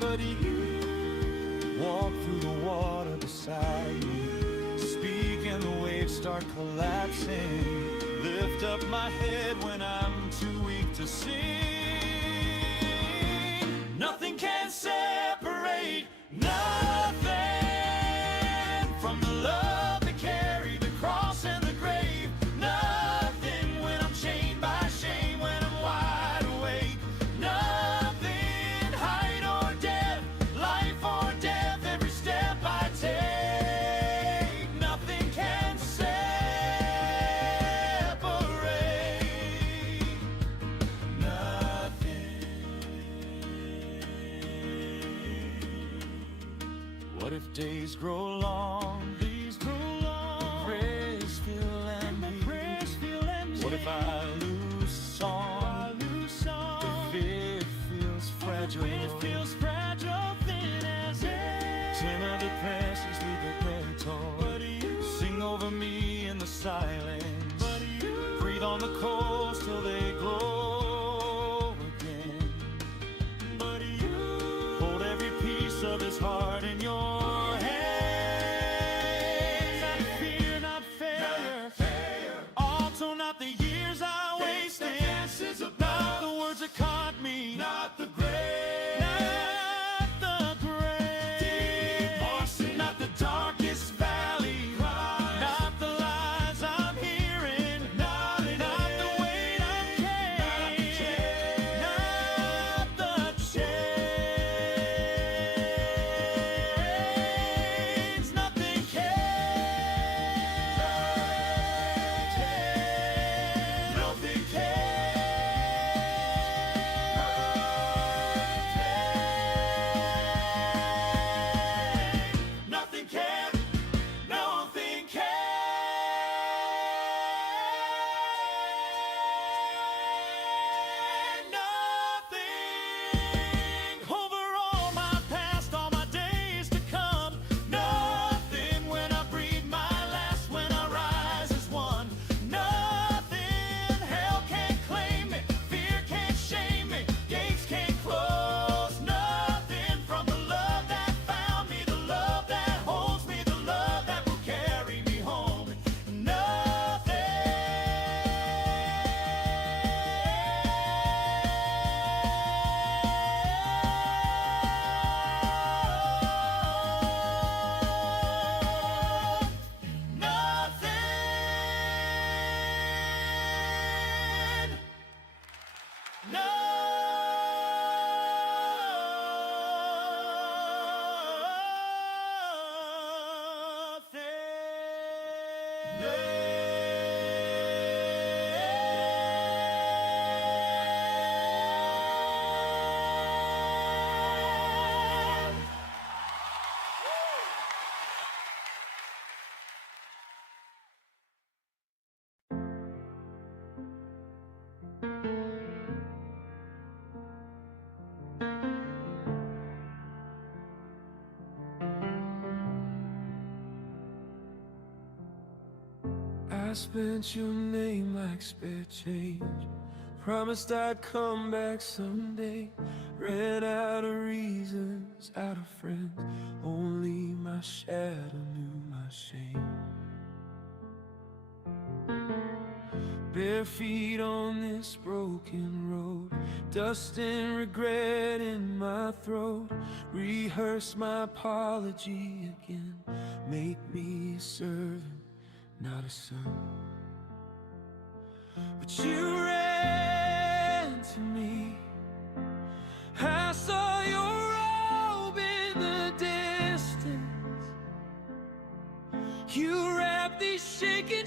But you walk through the water beside me, speak and the waves start collapsing. Lift up my head when I'm too weak to sing. Nothing can separate, nothing from the love that carried the cross and the grave. Nothing when I'm chained by shame, when I'm wide awake. Nothing, height or depth, life or death, every step I take. Nothing can separate. Nothing. What if days grow long? Days grow long. Prayers feel empty. What if I lose song? If it feels fragile. Thin as air. Timor that passes with the petal. Sing over me in the silence. Breathe on the coals till they glow again. Hold every piece of his heart in your hands. Not fear, not failure. Also not the years I wasted. Not the words that caught me. Not the grave. Not the grave. Not the darkest valley. Not the lies I'm hearing. Not the weight I'm carrying. Not the chains. Nothing can. Nothing can. Nothing can. Nothing can. Nothing over all my past, all my days to come. Nothing when I breathe my last, when I rise as one. Nothing, hell can't claim me, fear can't shame me, gates can't close. Nothing from the love that found me, the love that holds me, the love that will carry me home. I spent your name like spare change. Promised I'd come back someday. Ran out of reasons, out of friends. Only my shadow knew my shame. Bare feet on this broken road, dust and regret in my throat. Rehearse my apology again. Make me a servant, not a son. But you ran to me. I saw your robe in the distance. You wrapped these shaking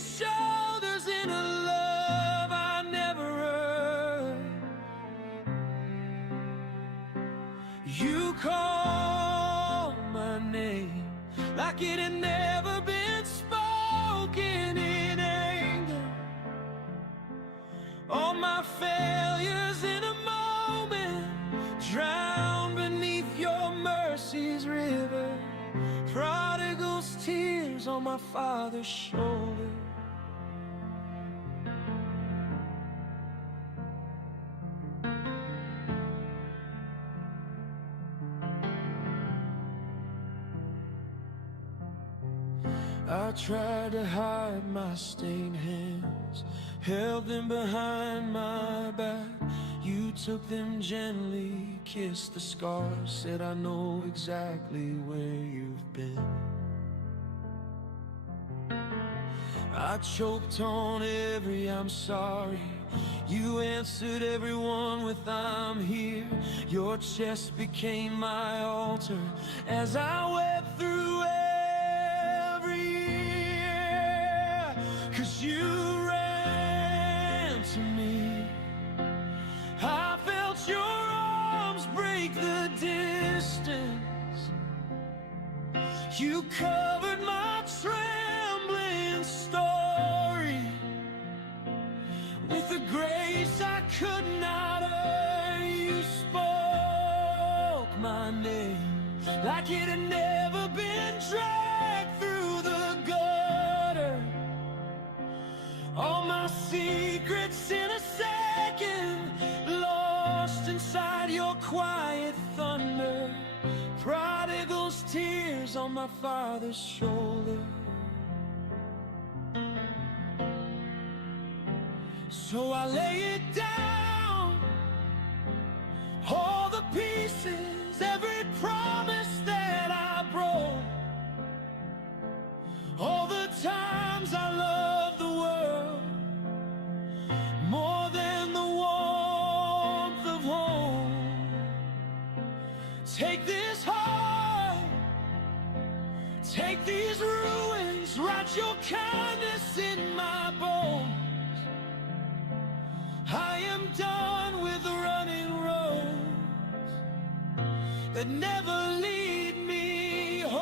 You call my name like it had never been spoken in anger. All my failures in a moment drown beneath your mercy's river. Prodigal's tears on my father's shoulder. I tried to hide my stained hands, held them behind my back. You took them gently, kissed the scars, said I know exactly where you've been. I choked on every I'm sorry. You answered everyone with I'm here. Your chest became my altar as I wept through every year. 'Cause you ran to me, I felt your arms break the distance. You covered my trembling story with a grace I could not earn. You spoke my name like it had never been dragged through the gutter. All my secrets in a second, lost inside your quiet thunder. Prodigal's tears on my father's shoulder. So I lay it down, all the pieces, every promise that I broke, all the times I loved the world more than the warmth of home. Take this heart, take these ruins, write your kindness in my bones. I am done with running roads that never lead me home.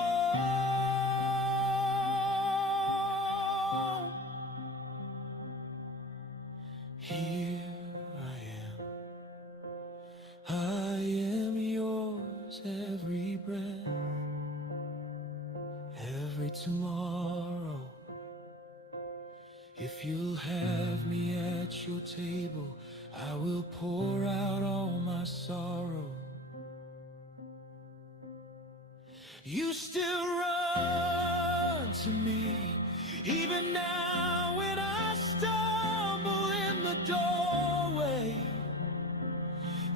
Here I am yours, every breath, every tomorrow. If you'll have me at your table, I will pour out all my sorrow. You still run to me, even now when I stumble in the doorway.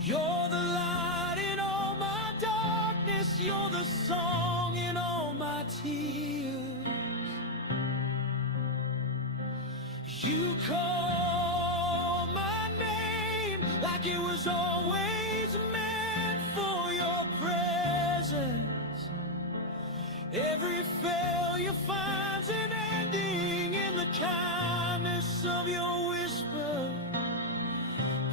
You're the light in all my darkness, you're the song in all my tears. You call my name like it was always meant for your presence. Every failure finds an ending in the kindness of your whisper.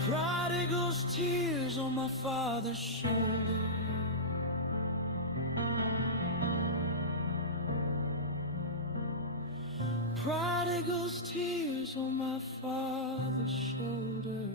Prodigal's tears on my father's shoulder. Prodigal's tears on my father's shoulder.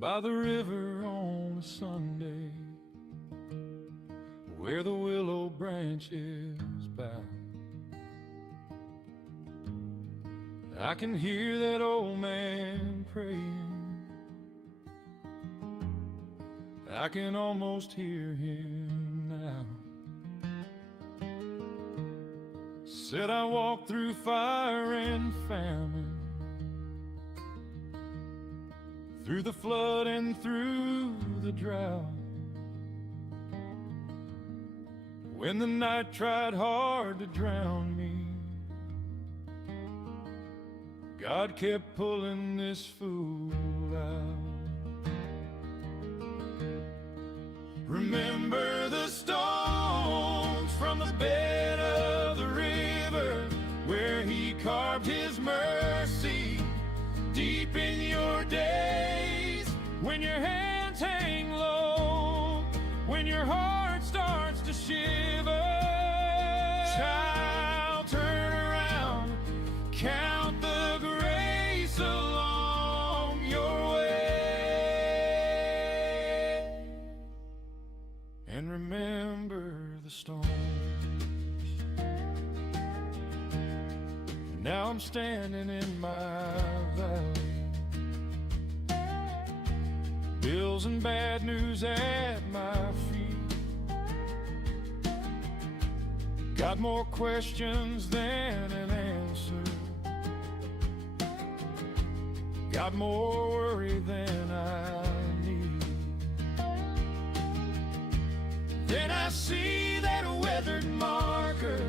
By the river on a Sunday, where the willow branches bow, I can hear that old man praying. I can almost hear him now. Said I walked through fire and famine, through the flood and through the drought. when the night tried hard to drown me, God kept pulling this fool out. Remember the stones from the bed of the river, where he carved his mercy deep in your days. When your hands hang low, when your heart starts to shiver, child, turn around, count the grace along your way, and remember the storms. Now I'm standing in my valley, bills and bad news at my feet. Got more questions than an answer, got more worry than I need. Then I see that weathered marker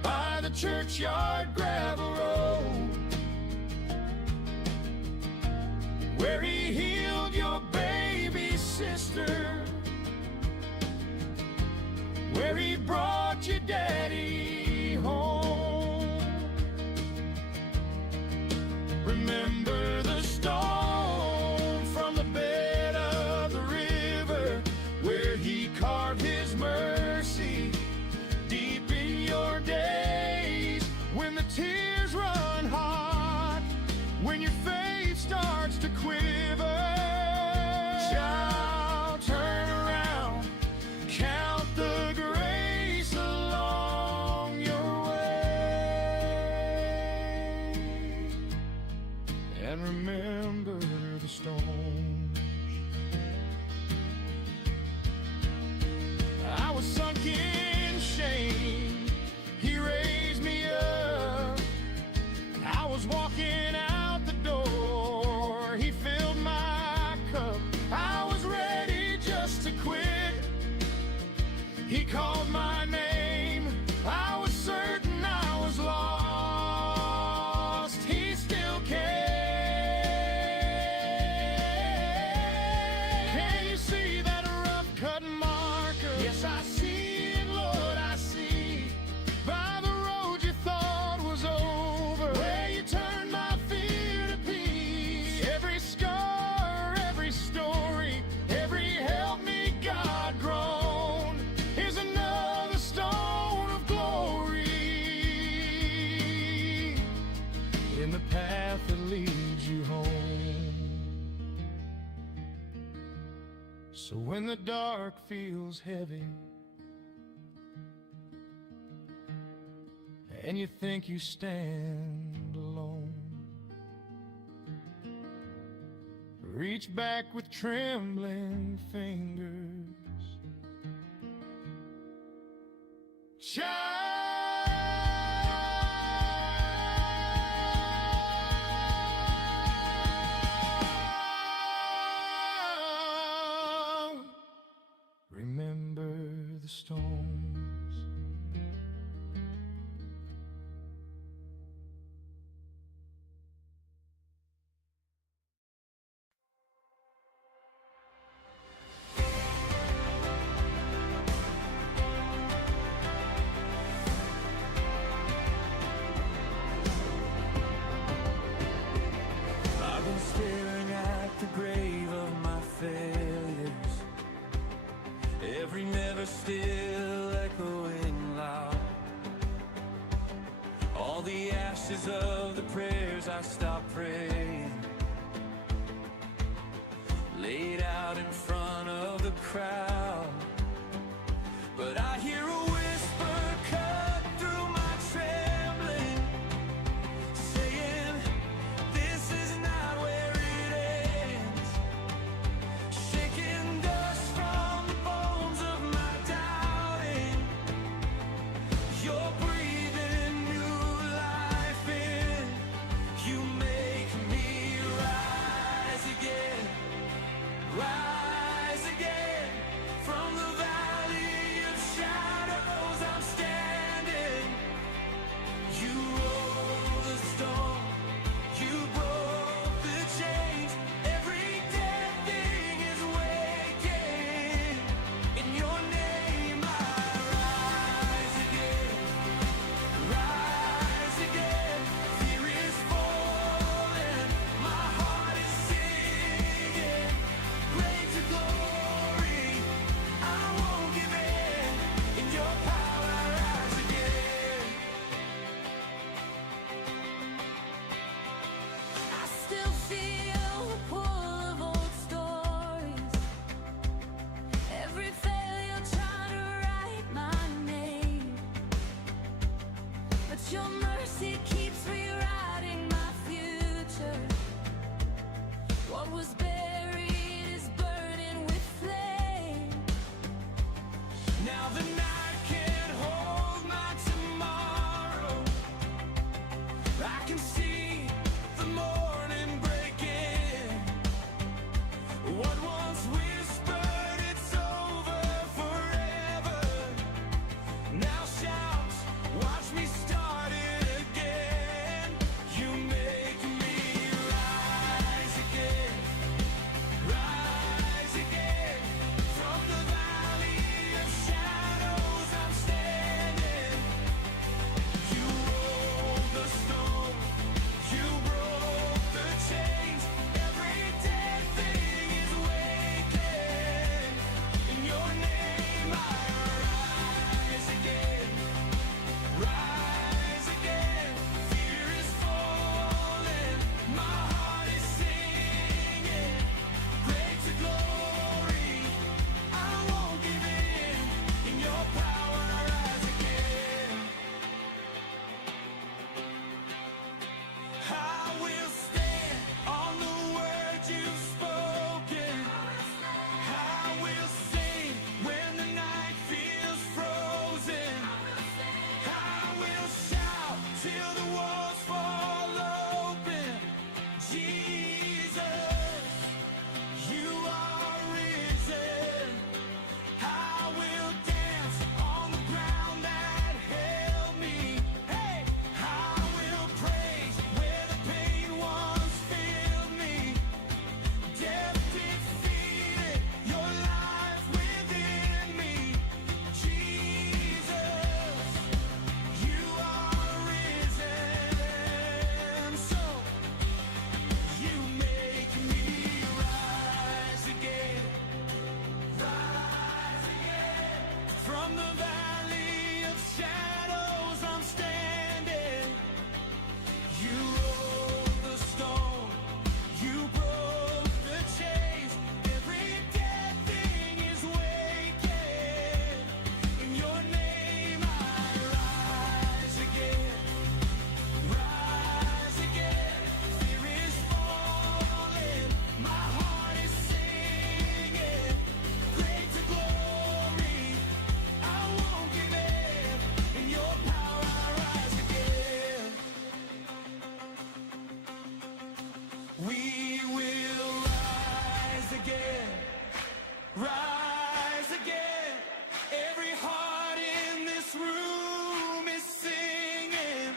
by the churchyard gravel road, where he healed your baby sister, where he brought your daddy home. Remember the stone from the bed of the river, where he carved his mercy deep in your days. When the tears run hot, when your faith starts to quiver, child, turn around, count the grace along your way, and remember the storms. I was sunk in shame, he raised me up, and I was walking out the door, he filled my cup. I was ready just to quit, he called my name, I was certain I was lost, he still cared. Can you see that rough cut marker? Yes, I see it, Lord, I see. By the road you thought was over, where you turned my fear to peace. Every scar, every story, every help me God grown is another stone of glory in the path that leads you home. So when the dark feels heavy and you think you stand alone, reach back with trembling fingers, child, remember the stones. I've been staring at the grave of my failures, every never still echoing loud. All the ashes of the prayers I stopped praying, laid out in front of the crowd. But I hear a whisper cut through my trembling, saying, this is not where it ends. Shaking dust from the bones of my doubting, you're breathing new life in. You make me rise again, rise again. your mercy keeps rewriting my future. What was buried is burning with flame. Now the night can't hold my tomorrow. I can see the morning breaking. What once whispered it's over forever now shouts, watch me start it again. You make me rise again, rise again. From the valley of shadows I'm standing. You rolled the stone, you broke the chains. Every dead thing is waking. In your name I rise again, rise again. Fear is falling, my heart is singing. Great to glory, I won't give in. In your power I rise again. I will stand on the word you've spoken. I will sing when the night feels frozen. I will shout till the walls fall open. Jesus, you are risen. I will dance on the ground that held me. Hey, I will praise where the pain once filled me. Death defeated, your life within me. Jesus, you are risen. So you make me rise again, rise again. From the valley of shadows I'm standing. You rolled the stone, you broke the chains. Every dead thing is waking. In your name I rise again, rise again. Fear is falling, my heart is singing. Great to glory, I won't give in. In your power I rise again. We will rise again, rise again. Every heart in this room is singing.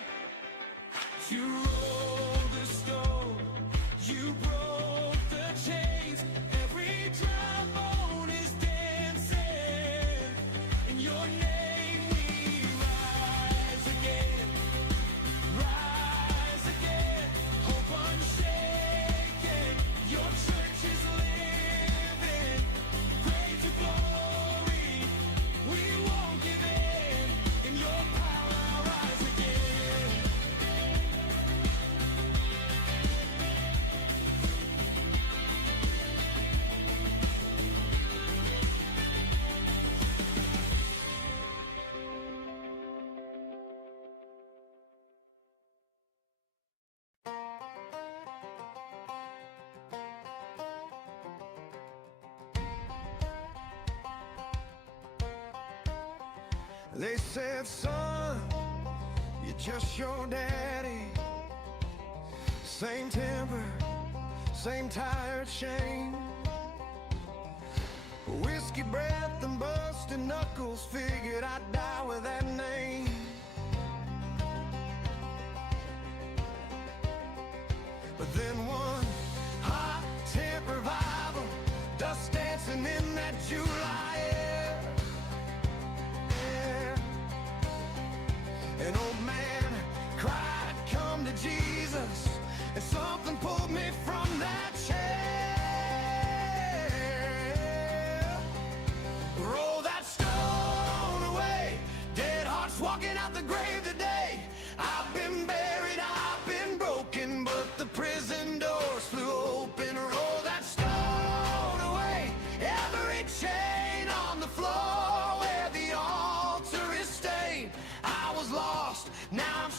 You rolled the stone, you broke the chains. Every dry bone is dancing. In your name we rise again, rise again. Hope unshaken, your church is living. Great to glory, we won't give in. In your power I rise again. They said, son, you're just your daddy. Same temper, same tired shame. Whiskey breath and busted knuckles. Figured I'd die with that name. But then one hot temper revival, dust dancing in that July air. An old man cried, come to Jesus, and something pulled me from that chair. Roll that stone away, dead hearts walking out the grave today. I've been buried, I've been broken, but the prison doors flew open. Roll that stone away, every chain on the floor where the altar is stained. I was lost, now I'm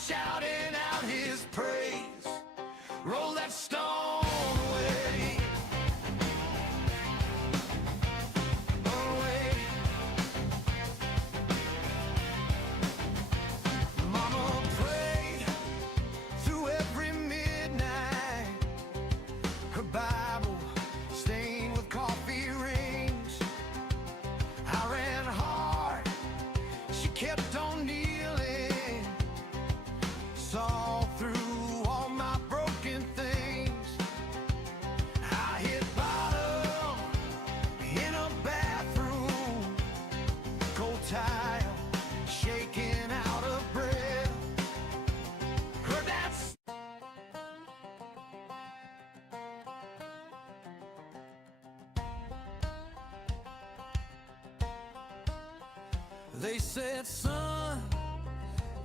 They said, son,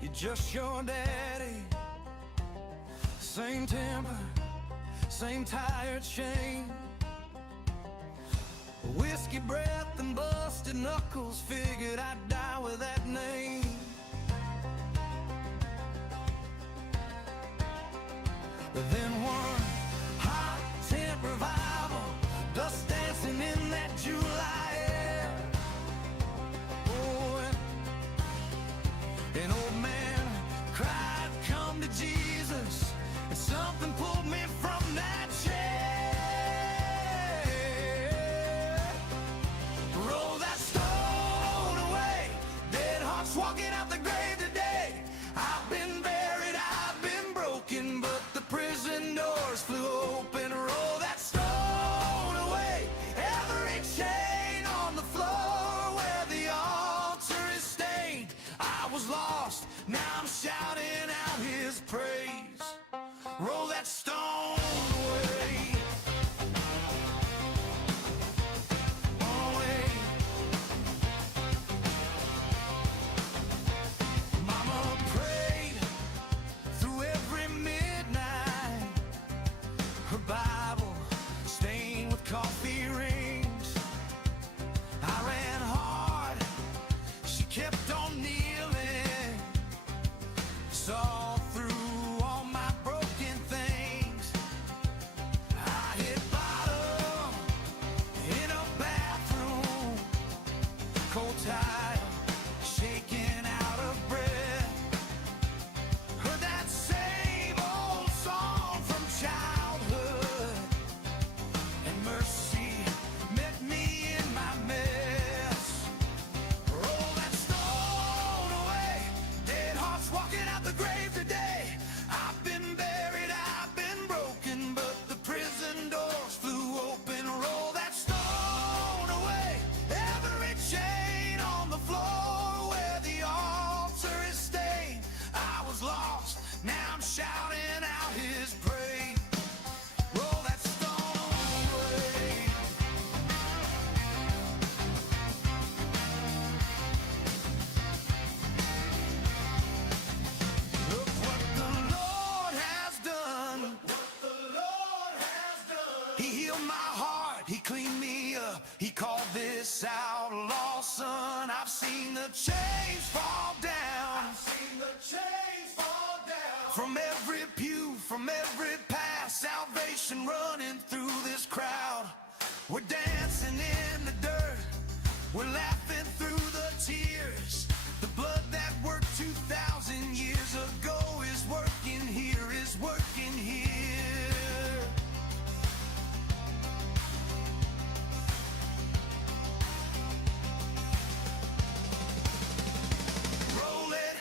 you're just your daddy. Same temper, same tired chain. Whiskey breath and busted knuckles. Figured I'd die with that name. But then one hot tent revival, dust dancing in that July air. Oh, and an old man cried, come to Jesus, and something pulled me from that chair. Roll that stone away, dead hearts walking out the grave today. I've been buried, I've been broken, but the prison doors flew open. Roll that stone away, every chain on the floor where the altar is stained. I was lost, now I'm shouting out his praise. Roll that stone away. Away. Mama prayed through every midnight, her Bible stained with coffee rings. I ran hard, she kept on kneeling, saw through all my broken things. I hit bottom in a bathroom, cold tile, shaking out of breath. Heard that same old song from childhood, and mercy met me in my mess. Roll that stone away, dead hearts walking out the grave today. I've been buried, I've been broken, but the prison doors flew open. Roll that stone away, every chain on the floor where the altar is stained. I was lost, now I'm shouting out his praise. Roll that stone away. Look what the Lord has done. What the Lord has done. He healed my heart, he cleaned me up. He called this outlaw son. I've seen the chains fall down. I've seen the chains fall down. From every pew, from every past, salvation running through this crowd. We're dancing in the dirt, we're laughing through the tears. The blood that worked 2,000 years ago is working here, is working here. Roll it,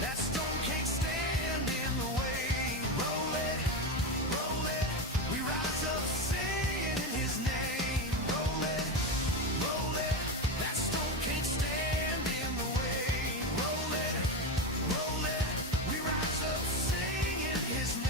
that stone can't stand in the way. Roll it, we rise up singing his name. Roll it, that stone can't stand in the way. Roll it, we rise up singing his name.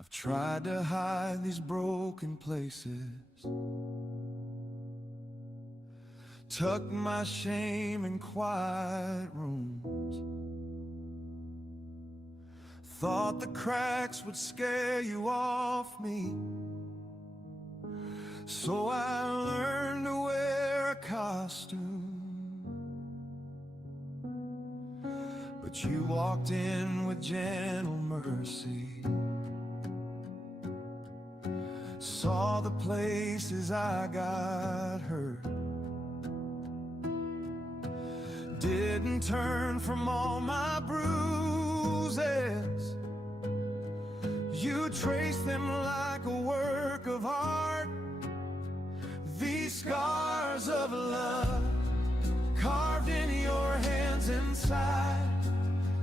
I've tried to hide these broken places, tucked my shame in quiet rooms. Thought the cracks would scare you off me, so I learned to wear a costume. But you walked in with gentle mercy, saw the places I got hurt. didn't turn from all my bruises. You trace them like a work of art. These scars of love carved in your hands inside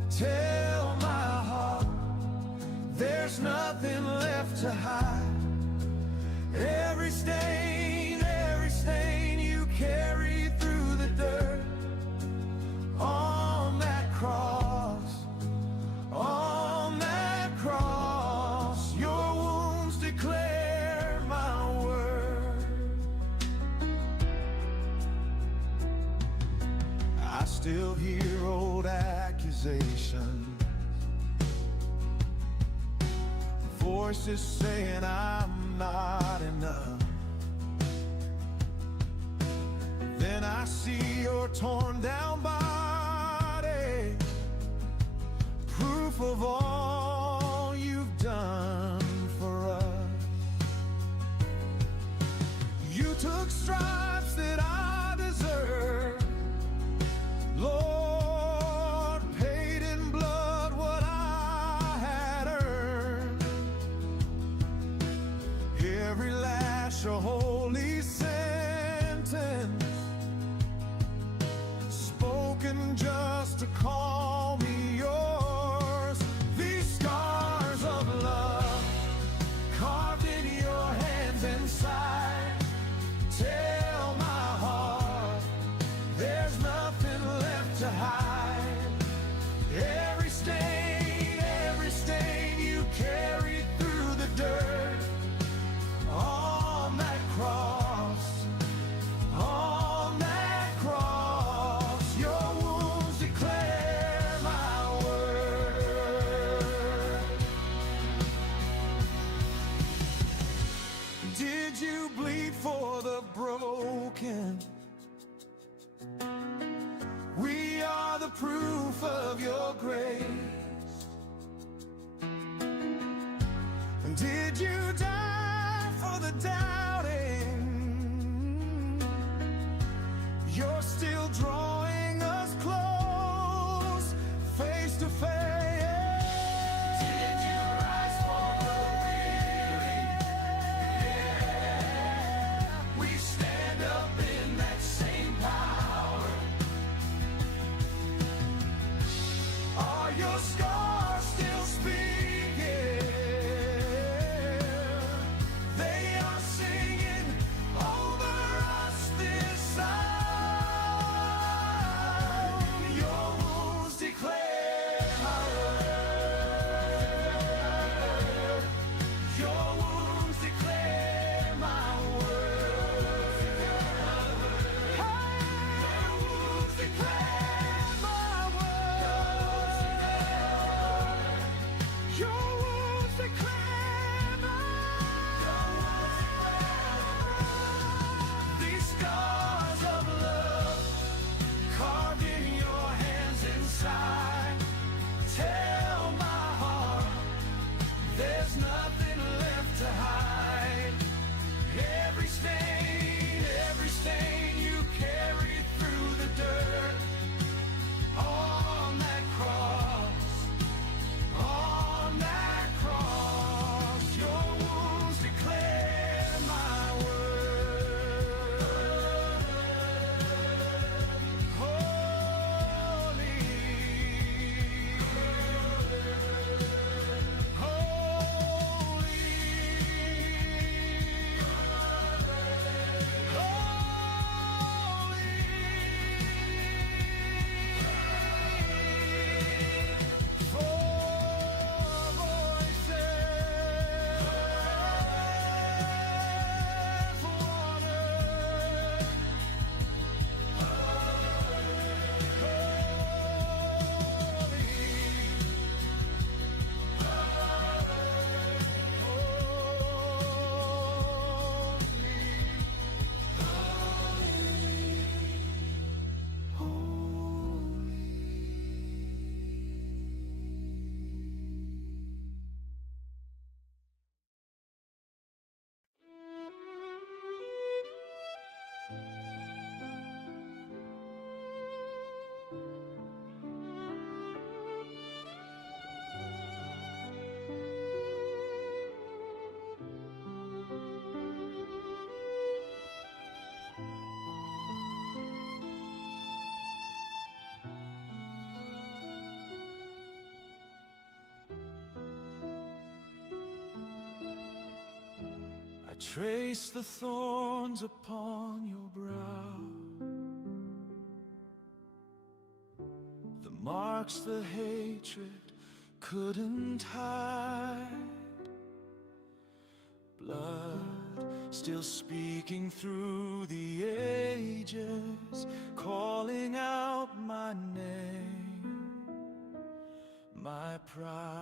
tell my heart there's nothing left to hide. Every stain you carry through the dirt on that cross, your wounds declare my word. I still hear old accusations, voices saying I'm not enough. Then I see your torn down body, proof of all you've done for us. You took stripes that I deserve, Lord, paid in blood what I had earned. Every lash a holy sentence, spoken just to call me yours. These scars of love carved in your hands inside tell my heart there's nothing left to hide. Every stain you carry through the dirt on that cross, your wounds declare my word. Did you bleed for the broken? We are the proof of your grace. Did you die for the doubting? You're still drawing us close, face to face. Did you rise for the weary? Yeah. We stand up in that same power. Are your scars still speaking? They are singing over us this hour. Your wounds declare my word. Your wounds declare my word. Your wounds declare my word. trace the thorns upon your brow, the marks the hatred couldn't hide, blood still speaking through the ages, calling out my name, my pride.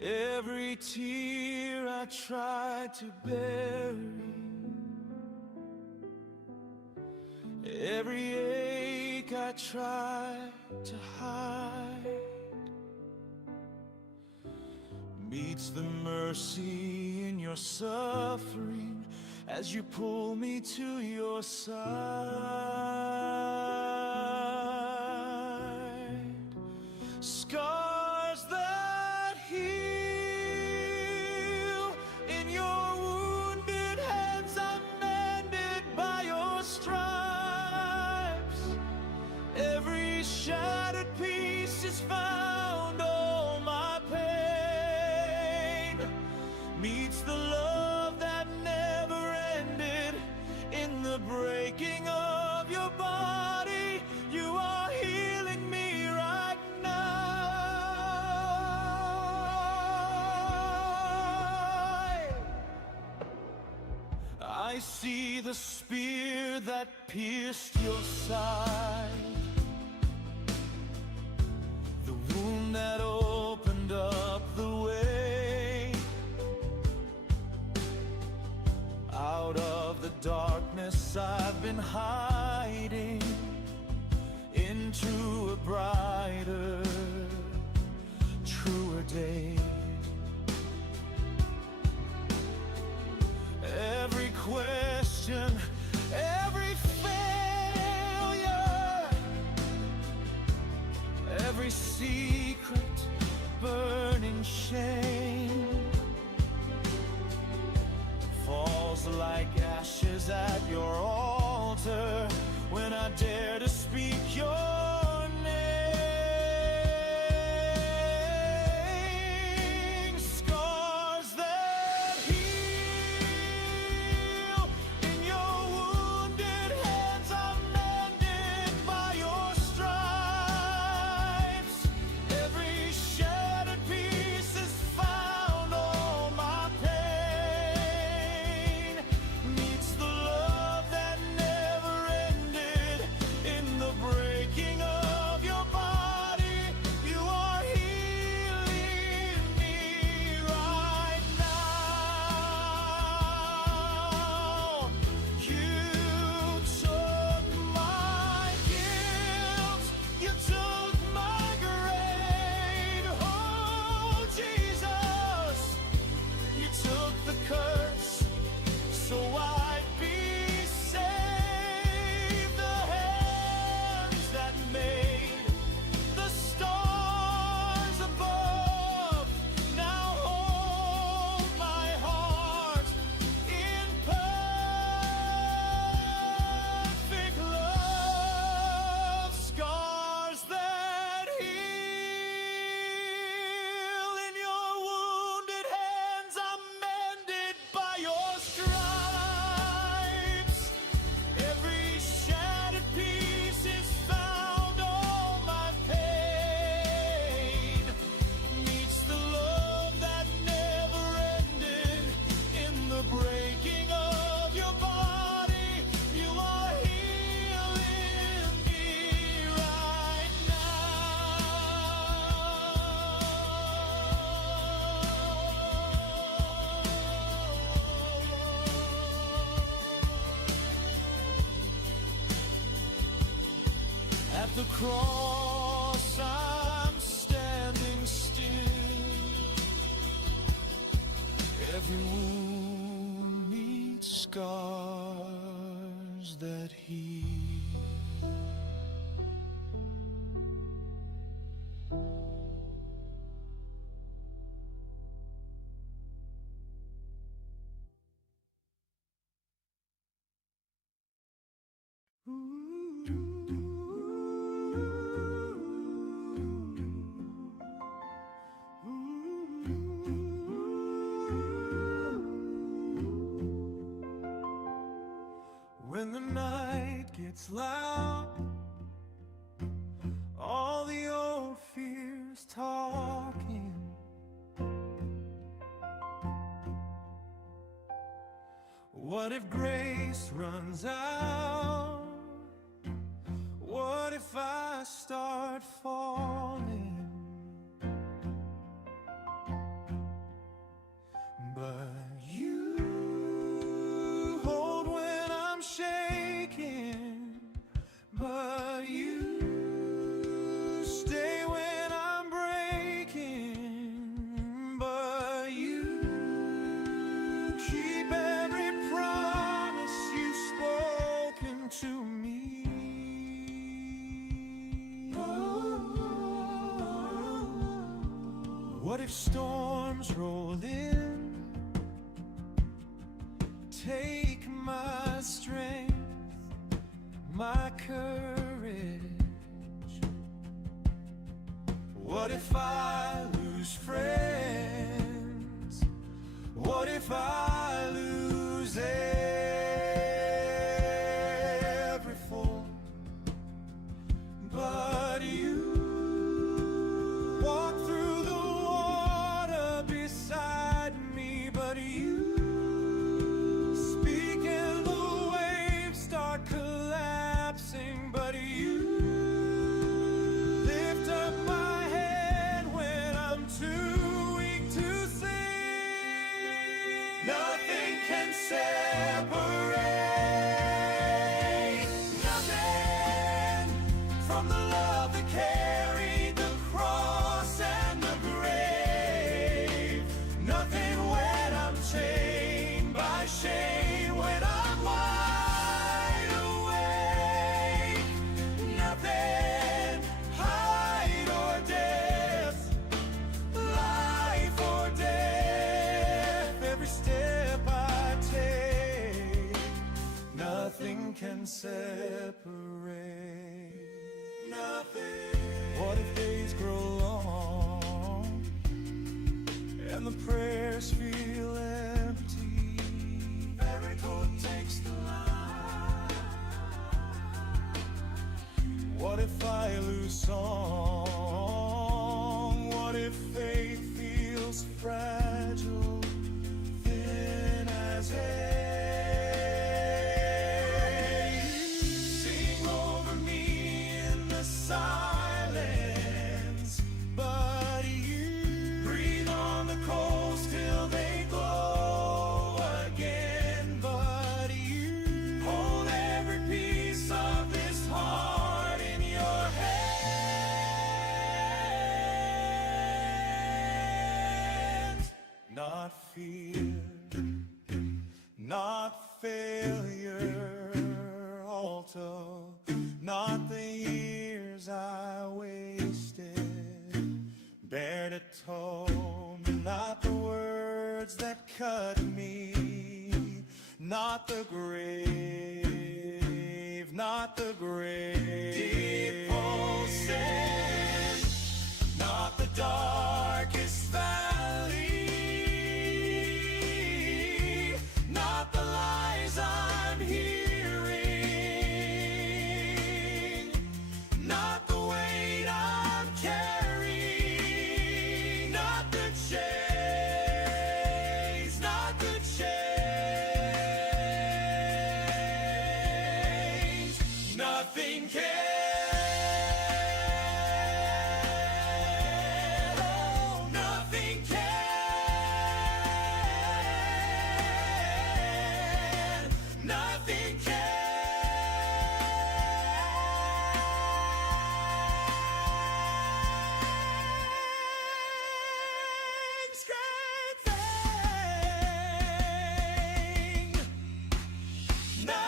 Every tear I tried to bury, every ache I tried to hide, meets the mercy in your suffering as you pull me to your side. Scars that heal in your wounded hands are mended by your stripes. Every shattered piece is found, all my pain meets the love that never ended in the breaking of your body. You are healing me right now. I see the spear that pierced your side, the wound that opened up the way. Out of the darkness I've been hiding into a brighter, truer day. Every question, every failure, every secret, burning shame falls like ashes at your altar when I dare to speak your name. Scars that heal in your wounded hands are mended by your stripes. Every shattered piece is found, all my pain meets the love that never ended in the breaking of your body. You are healing me right now. You took my guilt, you took my grave. Oh Jesus, you took the curse so I'd be saved. The hands that made the stars above now hold my heart in perfect love. Scars that heal in your wounded hands are mended by your stripes. Every shattered piece is found, all my pain meets the love that never ended in the breaking of your body. You are healing me right now. At the cross I'm standing still. Every wound needs scars that heal. When the night gets loud, all the old fears talking. What if grace runs out? What if I start falling? But you hold when I'm shaking. But you stay when I'm breaking. But you keep every promise you've spoken to me. What if storms roll in? Take my strength, my courage. What if I lose friends? What if I lose every form? But you walk through the water beside me. But you speak and the waves start collapsing. But you lift up my head when I'm too weak to sing. Nothing can separate, nothing from the love that carried the cross and the grave. Nothing when I'm chained by shame, when I'm wide awake. Nothing, height or depth, life or death. Every step I take, nothing can separate. Nothing. What if days grow long and the prayers feel empty? Every chord takes the line. What if I lose song? What if faith feels fragile, thin as air? Sing over me in the silence, but you breathe on the coals till they glow again. But you hold every piece of this heart in your hands. Not fear, not failure, also not the years I wasted, bare to tone, not the words that cut me, not the grave, not the grave. Deep pulses, not the darkest valley, not the lies I'm hearing, not the weight I'm carrying, not the chase, not the change. Nothing can. Oh, nothing can. Nothing can. Strength. Nothing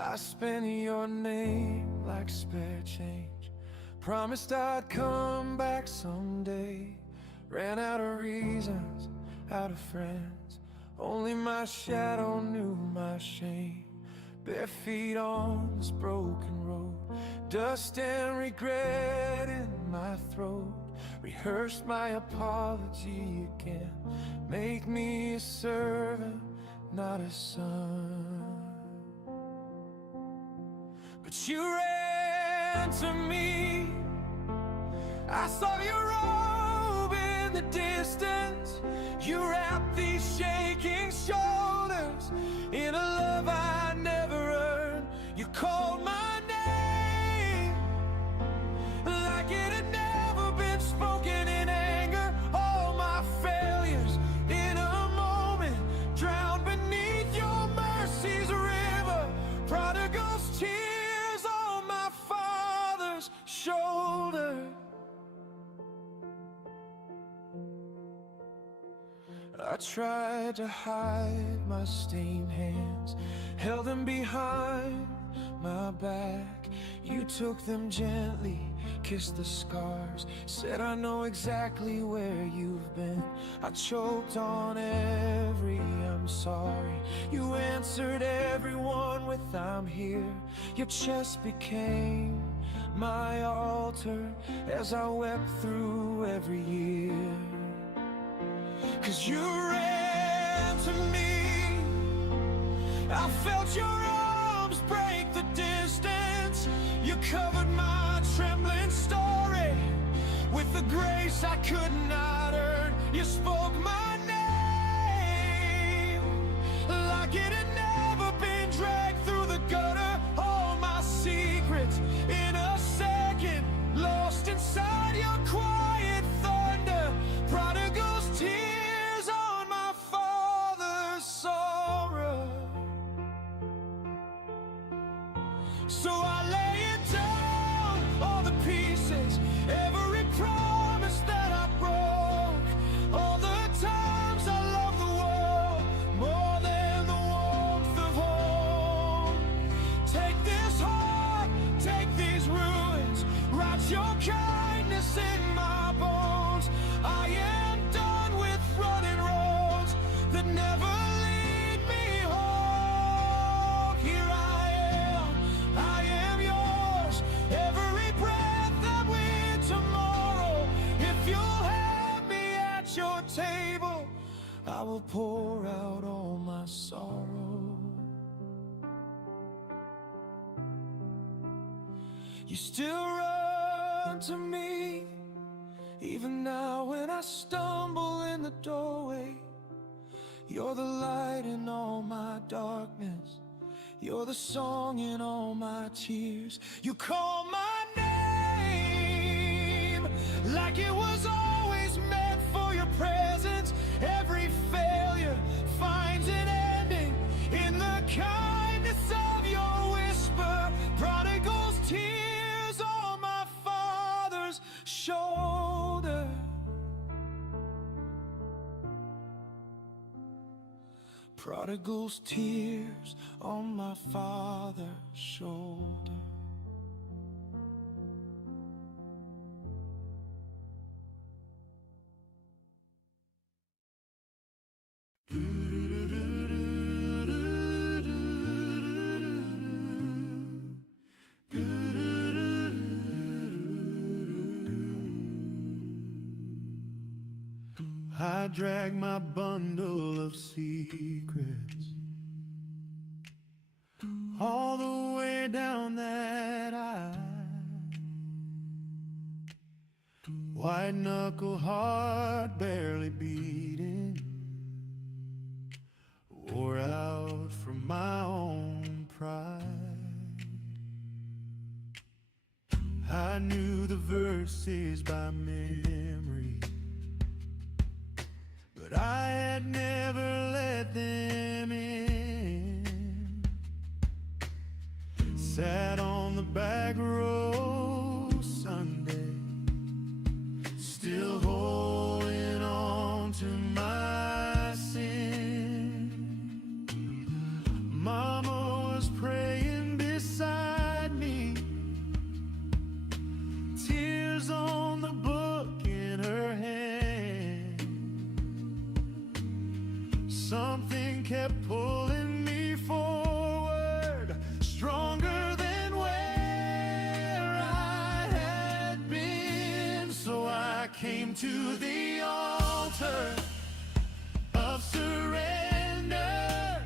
I spent your name like spare change. Promised I'd come back someday. Ran out of reasons, out of friends. Only my shadow knew my shame. Bare feet on this broken road, dust and regret in my throat. Rehearsed my apology again. Make me a servant, not a son. But you ran to me. I saw your robe in the distance. You wrapped these shaking shoulders in a love I never earned. You called my name like it had never been spoken in anger. All my failures in a moment drowned beneath your mercy's river. Prodigal's tears on my father's shoulder. I tried to hide my stained hands, held them behind my back. You took them gently, kissed the scars, said I know exactly where you've been. I choked on every I'm sorry. You answered everyone with I'm here. Your chest became my altar as I wept through every year. 'Cause you ran to me. I felt your arms break the distance. You covered my trembling story with the grace I could not earn. You spoke my name like it had never been dragged through the gutter. All my secrets in a second, lost inside your quiet thunder. Prodigal's tears on my father's sorrow. So I lay it down, all the pieces, every promise that I broke, all the times I loved the world more than the warmth of home. Take this heart, take these ruins, write your kindness in my bones. I am done with running roads that never lead me home. Here I am yours, every breath that we're tomorrow. If you'll have me at your table, I will pour out all my sorrow. You still run to me, even now when I stumble in the doorway. You're the light in all my darkness. You're the song in all my tears. You call my name like it was always meant for your presence. Every failure finds an ending in the kindness of your whisper. Prodigal's tears on my father's shoulder. Prodigal's tears on my father's shoulder. I drag my bundle of secrets all the way down that aisle. White knuckle heart barely beating, wore out from my own pride. I knew the verses by memory, but I had never let them in. Sat on the back row Sunday, still holding on to my sin. Mama was praying something kept pulling me forward, stronger than where I had been. So I came to the altar of surrender,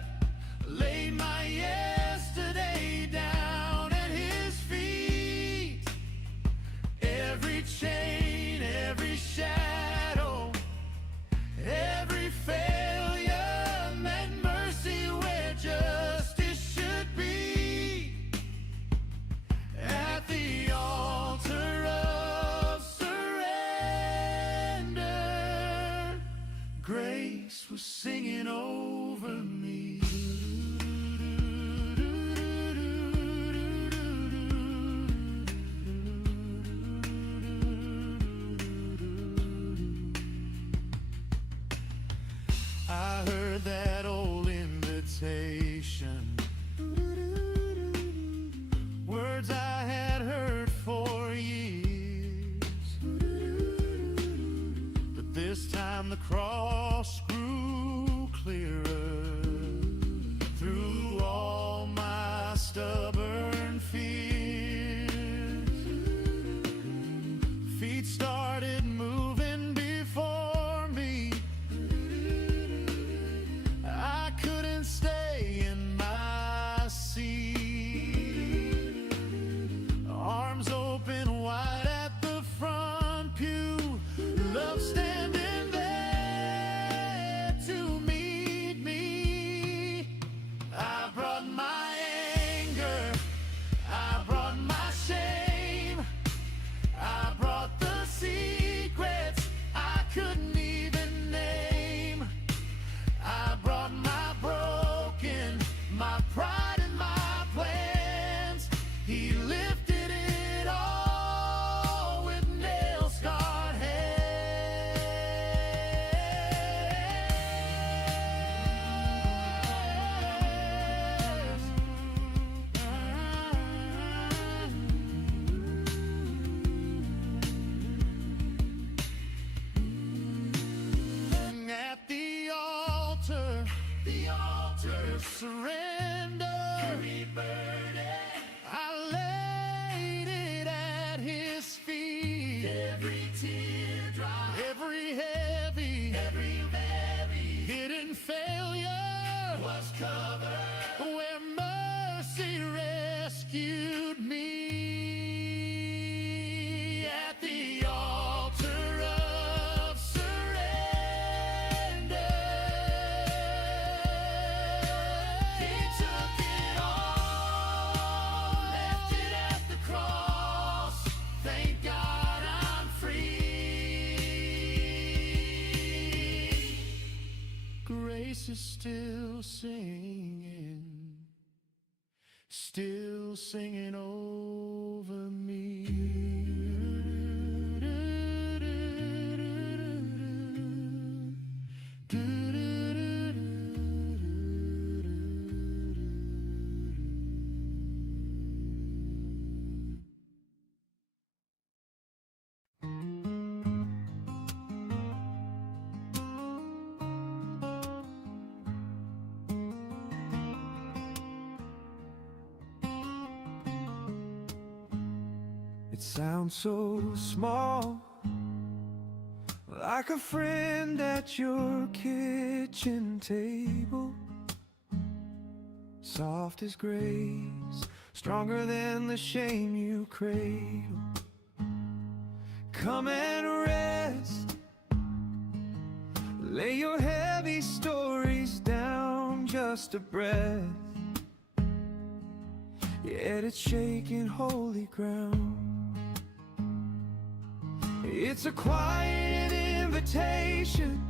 laid my yesterday down at his feet. Every chain, every shadow, every failure meant mercy where justice should be. At the altar of surrender, grace was singing over me. I heard that old invitation, words I had heard for years, but this time the cross grew clearer through all my stubborn fears. Feet started moving before me, I couldn't stay in my seat. Arms open wide at the front pew, love standing there to meet me. I brought my anger, I brought my shame, I brought the secrets I couldn't even name. I brought my broken, my pride and my plans. He lifted it all with nail-scarred hands. At the altar of surrender, every burden I laid it at his feet. Every teardrop, every heavy hidden failure was covered where mercy rescued me. At the altar of surrender, he took it all, left it at the cross. Thank God I'm free. Grace is still singing over me. It sounds so small, like a friend at your kitchen table. Soft as grace, stronger than the shame you cradle. Come and rest, lay your heavy stories down, just a breath. Yet it's shaking holy ground. It's a quiet invitation,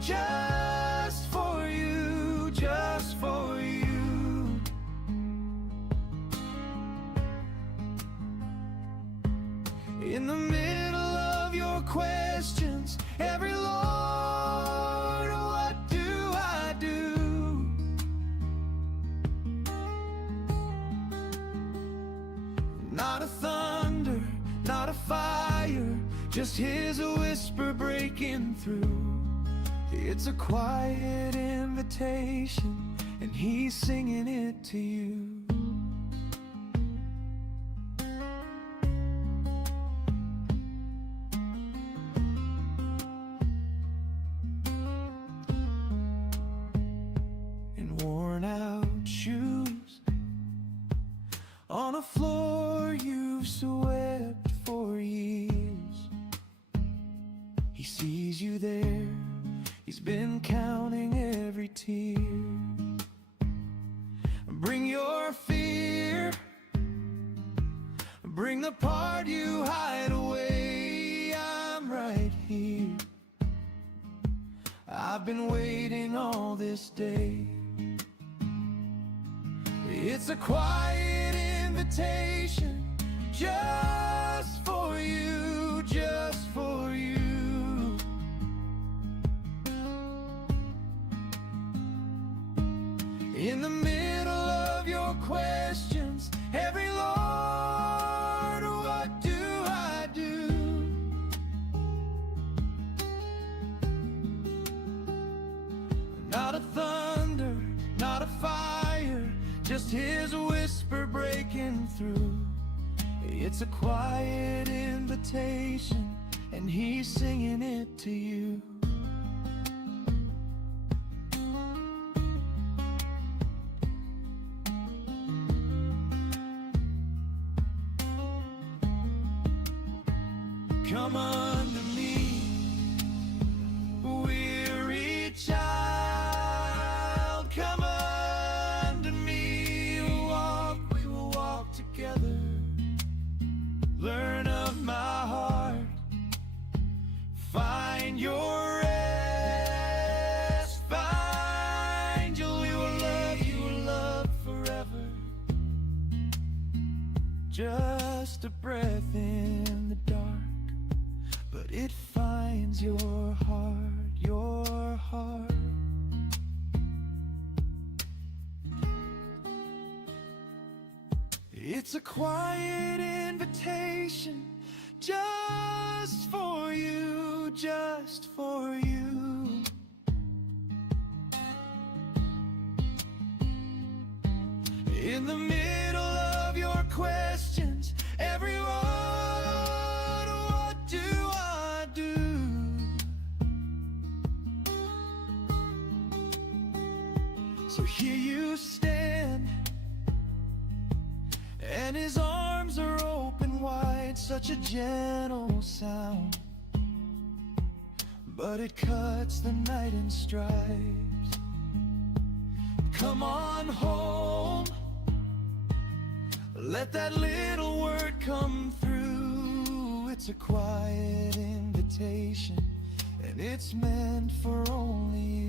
just for you, just for you. In the middle of your questions, every Lord, what do I do? Not a thunder, not a fire, just here's a whisper breaking through. It's a quiet invitation, and he's singing it to you. In worn out shoes, on a floor you've swept for years, he sees you there. He's been counting every tear. Bring your fear, bring the part you hide away. I'm right here. I've been waiting all this day. It's a quiet invitation, just for you, just for you. In the middle of your questions, every Lord, what do I do? Not a thunder, not a fire, just his whisper breaking through. It's a quiet invitation, and he's singing it to you. Come unto me, weary child. Come unto me, we will walk together. Learn of my heart, find your rest, find you will love forever. Just a breath in the dark, but it finds your heart, your heart. It's a quiet invitation, just for you, just for you. In the middle of your questions, everyone, what do I do? So here you stand, and his arms are open wide. Such a gentle sound, but it cuts the night in stripes. Come on home, let that little word come through. It's a quiet invitation, and it's meant for only you.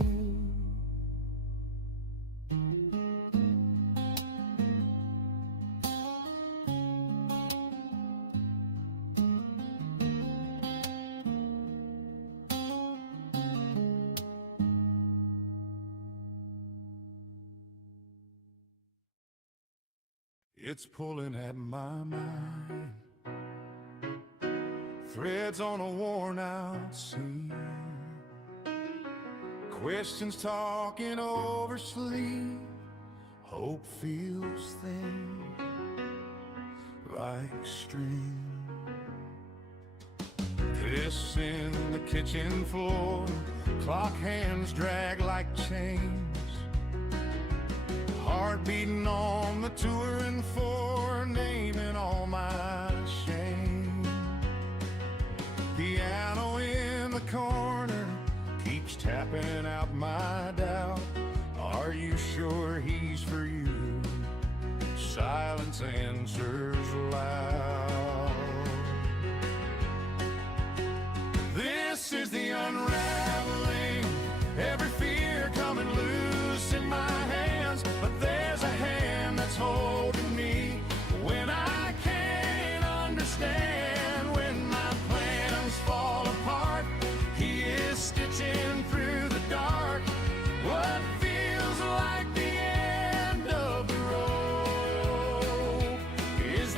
It's pulling at my mind, threads on a worn out seam, questions talking over sleep, hope feels thin like string. Pissing the kitchen floor, clock hands drag like chains, heart beating on the 2 and 4, naming all my shame. Piano in the corner keeps tapping out my doubt. Are you sure he's for you? Silence answers loud. This is the unraveling, every fear coming loose in my hands. But there's a hand that's holding me when I can't understand. When my plans fall apart, he is stitching through the dark. What feels like the end of the road is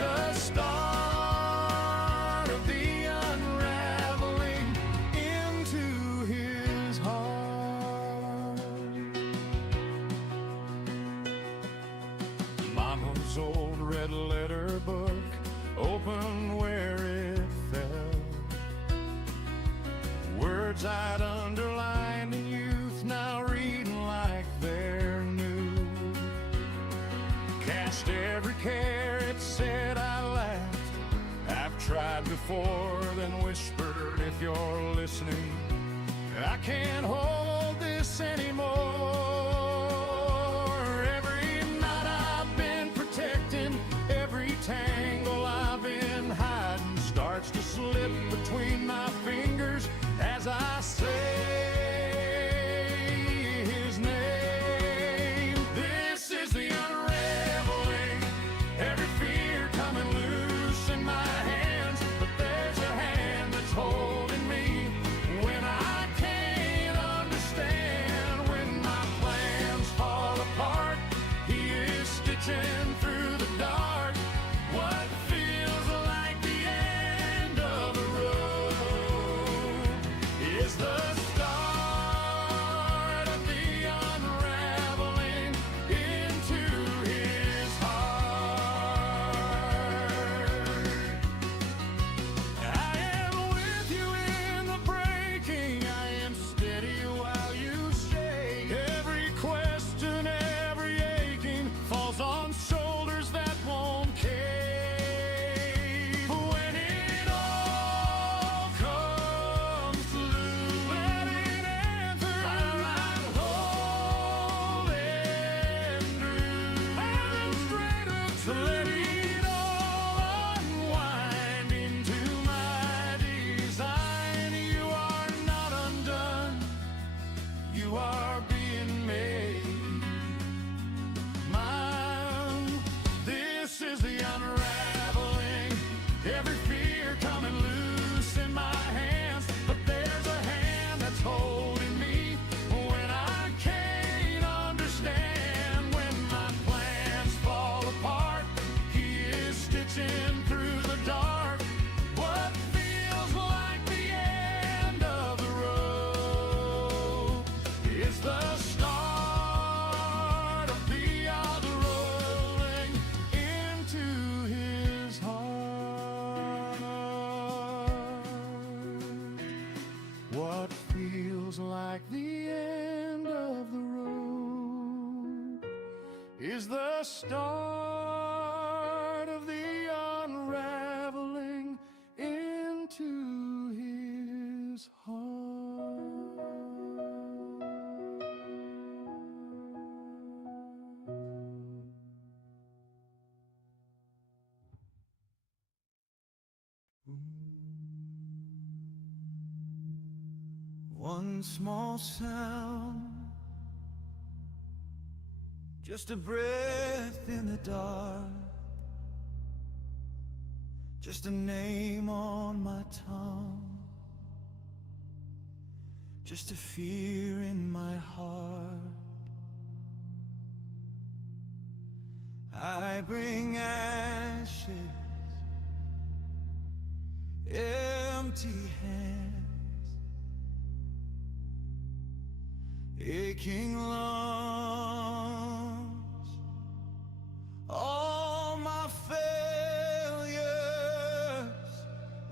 before, then whispered, if you're listening, I can't hold this anymore. Every night I've been protecting, every tangle I've been hiding starts to slip between my fingers as I say his name. This is the unraveling, every fear coming loose in my hands, but there's a hand that's holding me when I can't understand. When my plans fall apart, he is stitching through the dark. What feels like the end of the road is the start of the unraveling into his heart. I am with you in the breaking, I am steady while you shake. Every question, every aching falls on shoulders that won't cave. When it all comes loose, let it enter right whole and true. And straight up to let it all unwind into my design. You are not undone, you are being made mine. This is the unraveling, every fear coming loose in my hands, but there's a hand that's holding me when I can't understand. When my plans fall apart, he is stitching through the dark. What feels like the end of the road is the start of the unrolling into his heart. What feels like the end of the road is the start of the unraveling into his heart. One small sound, just a breath in the dark, just a name on my tongue, just a fear in my heart. I bring ashes, empty hands, aching lungs, all my failures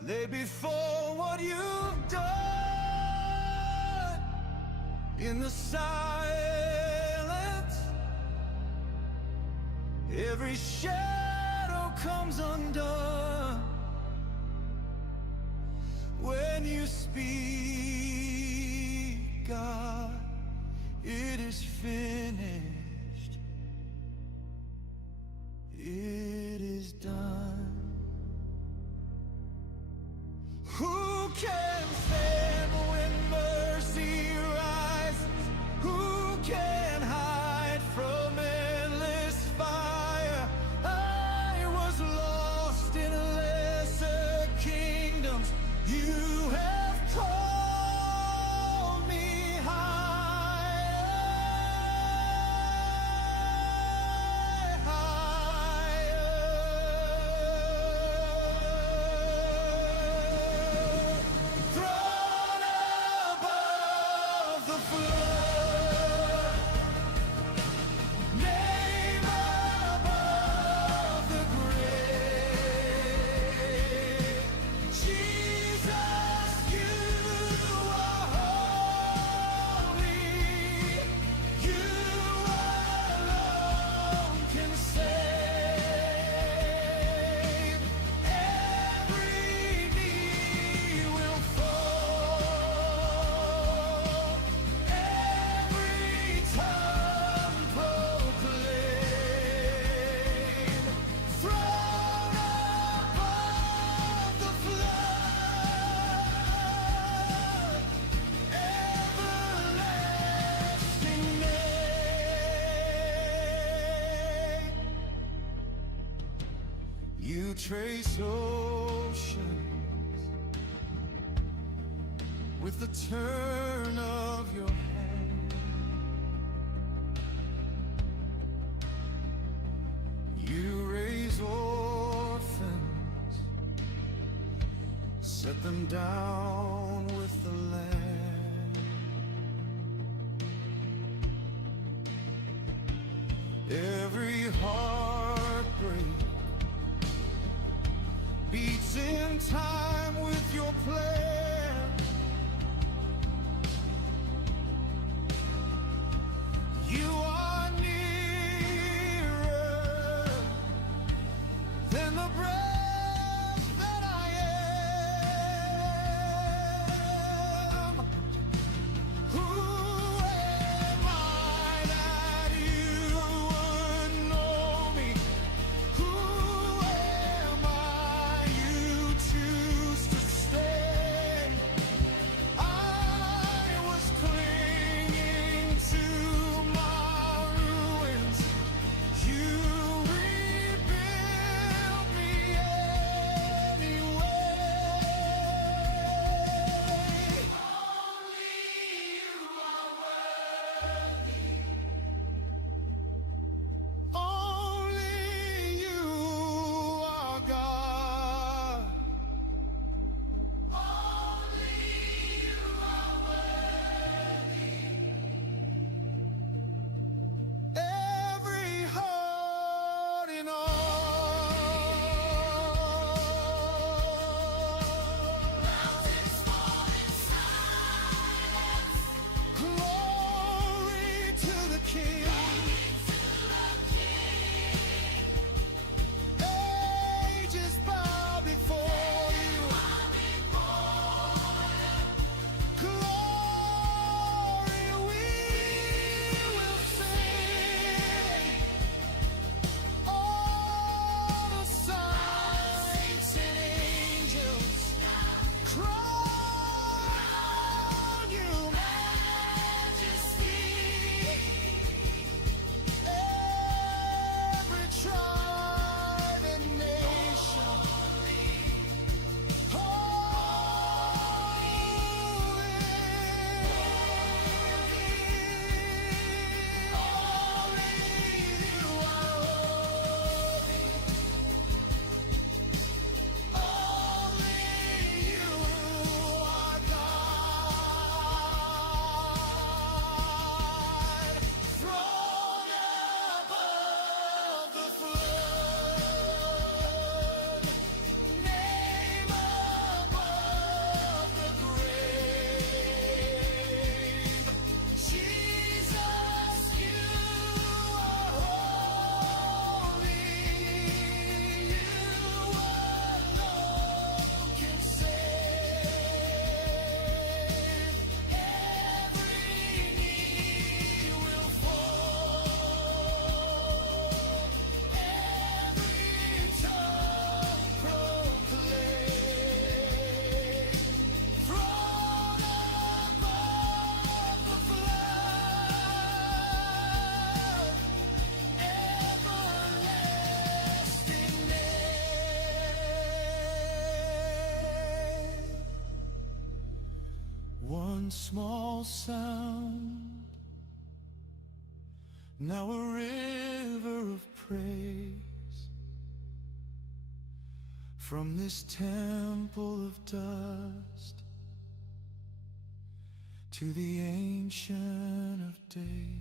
lay before what you've done. In the silence, every shadow comes undone. When you speak, God, it is finished. It is done. Who can stand when mercy rises? Who can hide from endless fire? I was lost in lesser kingdoms. You have called me higher. You trace oceans with the turn of your hand. You raise orphans, set them down with the land. Every heartbreak beats in time with your plan. You are nearer than the breath that I am. Who am I that you would know me? Who am I you choose to stay? I was clinging to my ruins. You rebuilt me anyway. Only you are worthy. Only you are God. Only you are worthy. Every heart in all. Mountains fall in silence. Glory to the King. Ages bow before you. Glory we will sing. All the saints and angels crown you majesty. Every tribe and nation, one small sound, now a river of praise from this temple of dust to the Ancient of Days.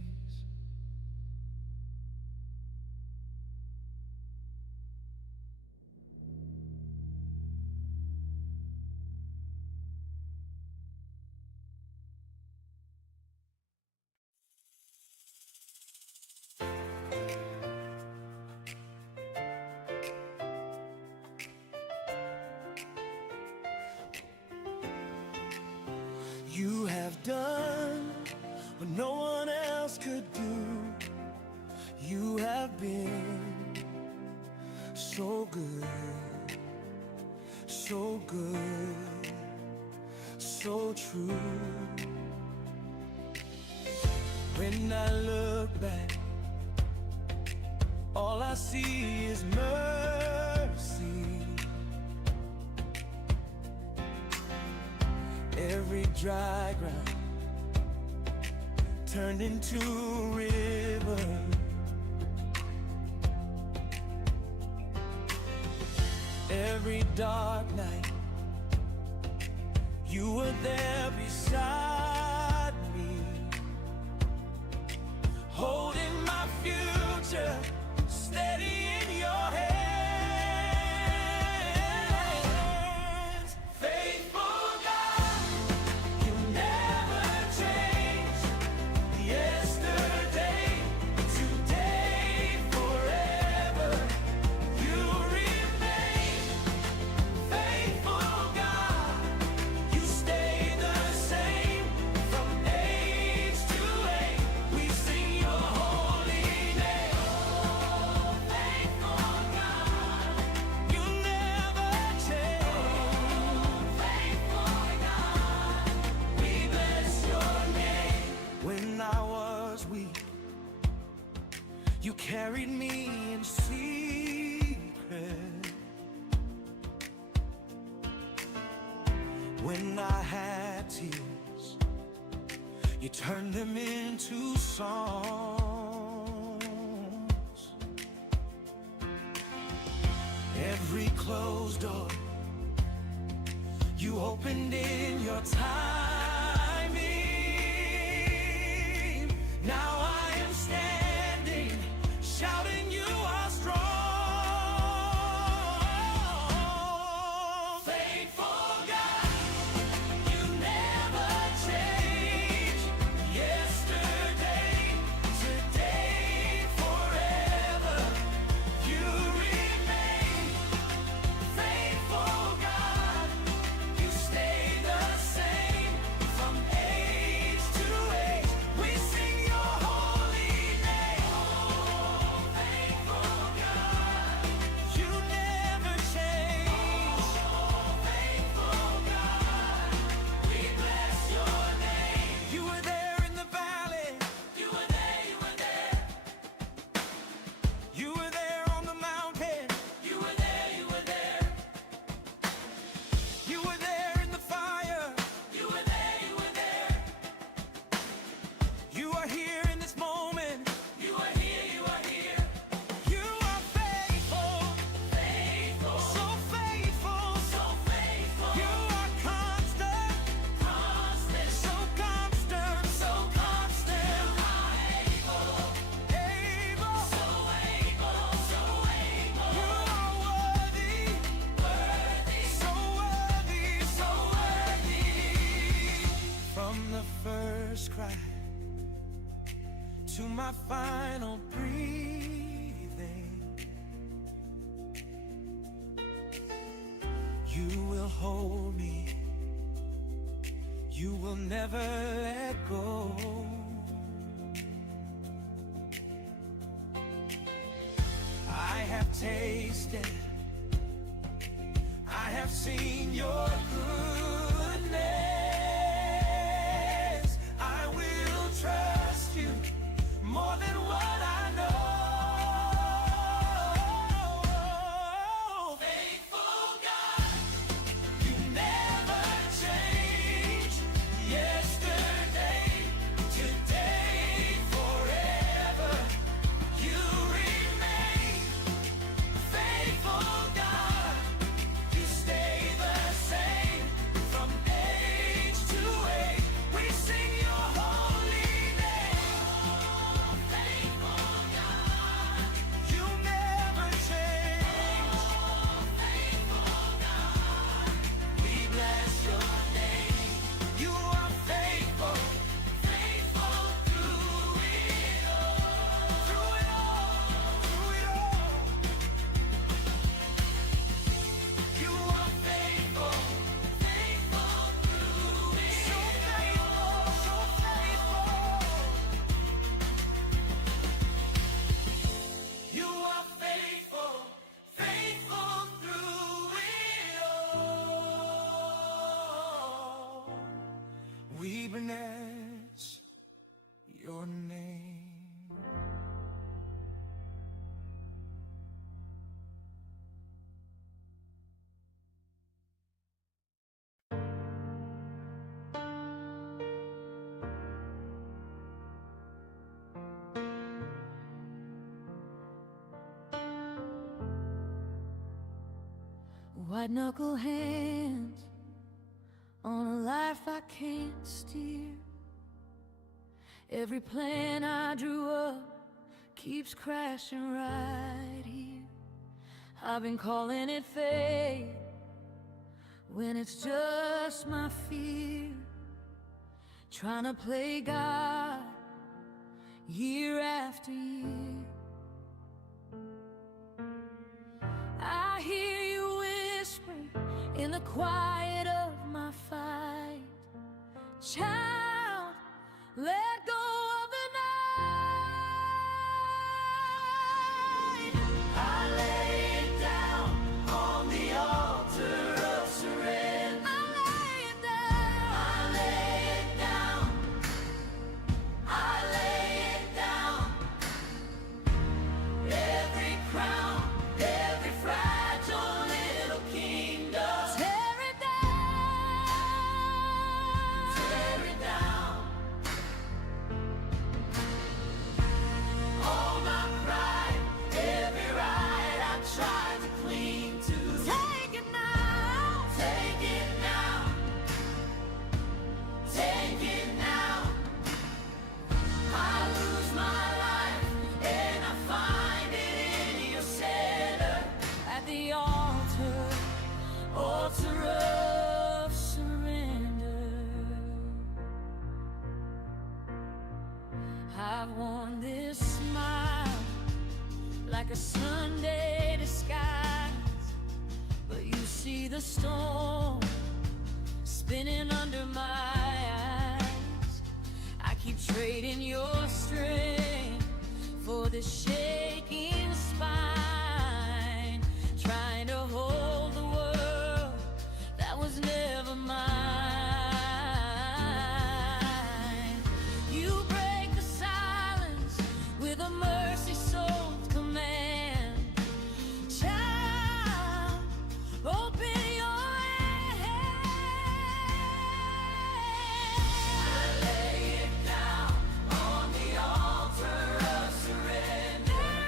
You have done what no one else could do. You have been so good, so good, so true. When I look back, all I see is mercy Every dry ground turned into a river. Every dark night, you were there beside me, holding my future steady in your hands. Faithful God, you never change. Yesterday, today, forever, you remain. Faithful God, you stay the same from age to age. We sing your holy name. Oh, faithful God, you never change. Faithful God, we bless your name. When I was weak, you carried me in secret. When I had tears, you turned them into songs. Every closed door you opened in your timing. Now I am standing, shouting you are strong. Faithful God, you never change. Yesterday, today, forever, you remain. Faithful God, you stay the same from age to age. We sing your holy name. Oh, faithful God, you never change. Oh, faithful God, we bless your name. You were there in the valley. You were there, you were there. You were there on the mountain. You were there, you were there. You were there in the fire. You were there, you were there. You are here in this moment. You are here, you are here. You are faithful, faithful, so faithful, so faithful. You are constant, constant, so constant, so constant. Able, able, so able, so able. You are worthy, worthy, so worthy, so worthy. From the first cry to my final breathing, you will hold me. You will never let go. I have tasted, I have seen your goodness. I will trust you more than what I know. Faithful God, you never change. Yesterday, today, forever, you remain. Faithful God, you stay the same from age to age. We sing your holy name. Oh, faithful God, you never change. Oh, faithful God, we bless your name. You are faithful, faithful through it all, through it all, through it all. You are faithful, faithful through it. So faithful, so faithful. You are faithful, faithful through it all. We bless your name. white knuckle hands on a life I can't steer. Every plan I drew up keeps crashing right here. I've been calling it fate when it's just my fear, trying to play God year after year. I hear you whisper in the quiet of my fight, child, let go of the night. I lay it down on the altar of surrender. I lay it down. I lay it down. I lay it down. Every crown, every fragile little kingdom. Tear it down. Tear it down. All my pride, every right I tried to cling to. Take it now. Take it now. Take it now. I lose my life and I find it in your center. At the altar, altar of surrender. I've worn this smile like a Sunday disguise, but you see the storm spinning under my eyes. I keep trading your strength for this shaking spine, trying to hold the world that was never mine. You break the silence with a mercy soul's command. Child, open your hand. I lay it down on the altar of surrender.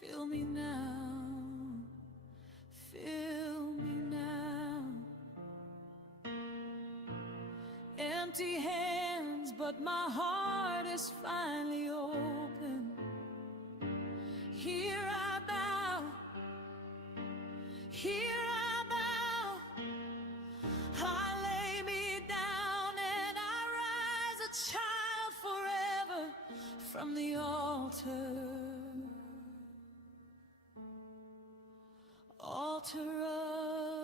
Fill me now, fill me now. Empty hands, but my heart is finally open. Here I bow, here I bow. I lay me down and I rise a child forever from the altar. Altar of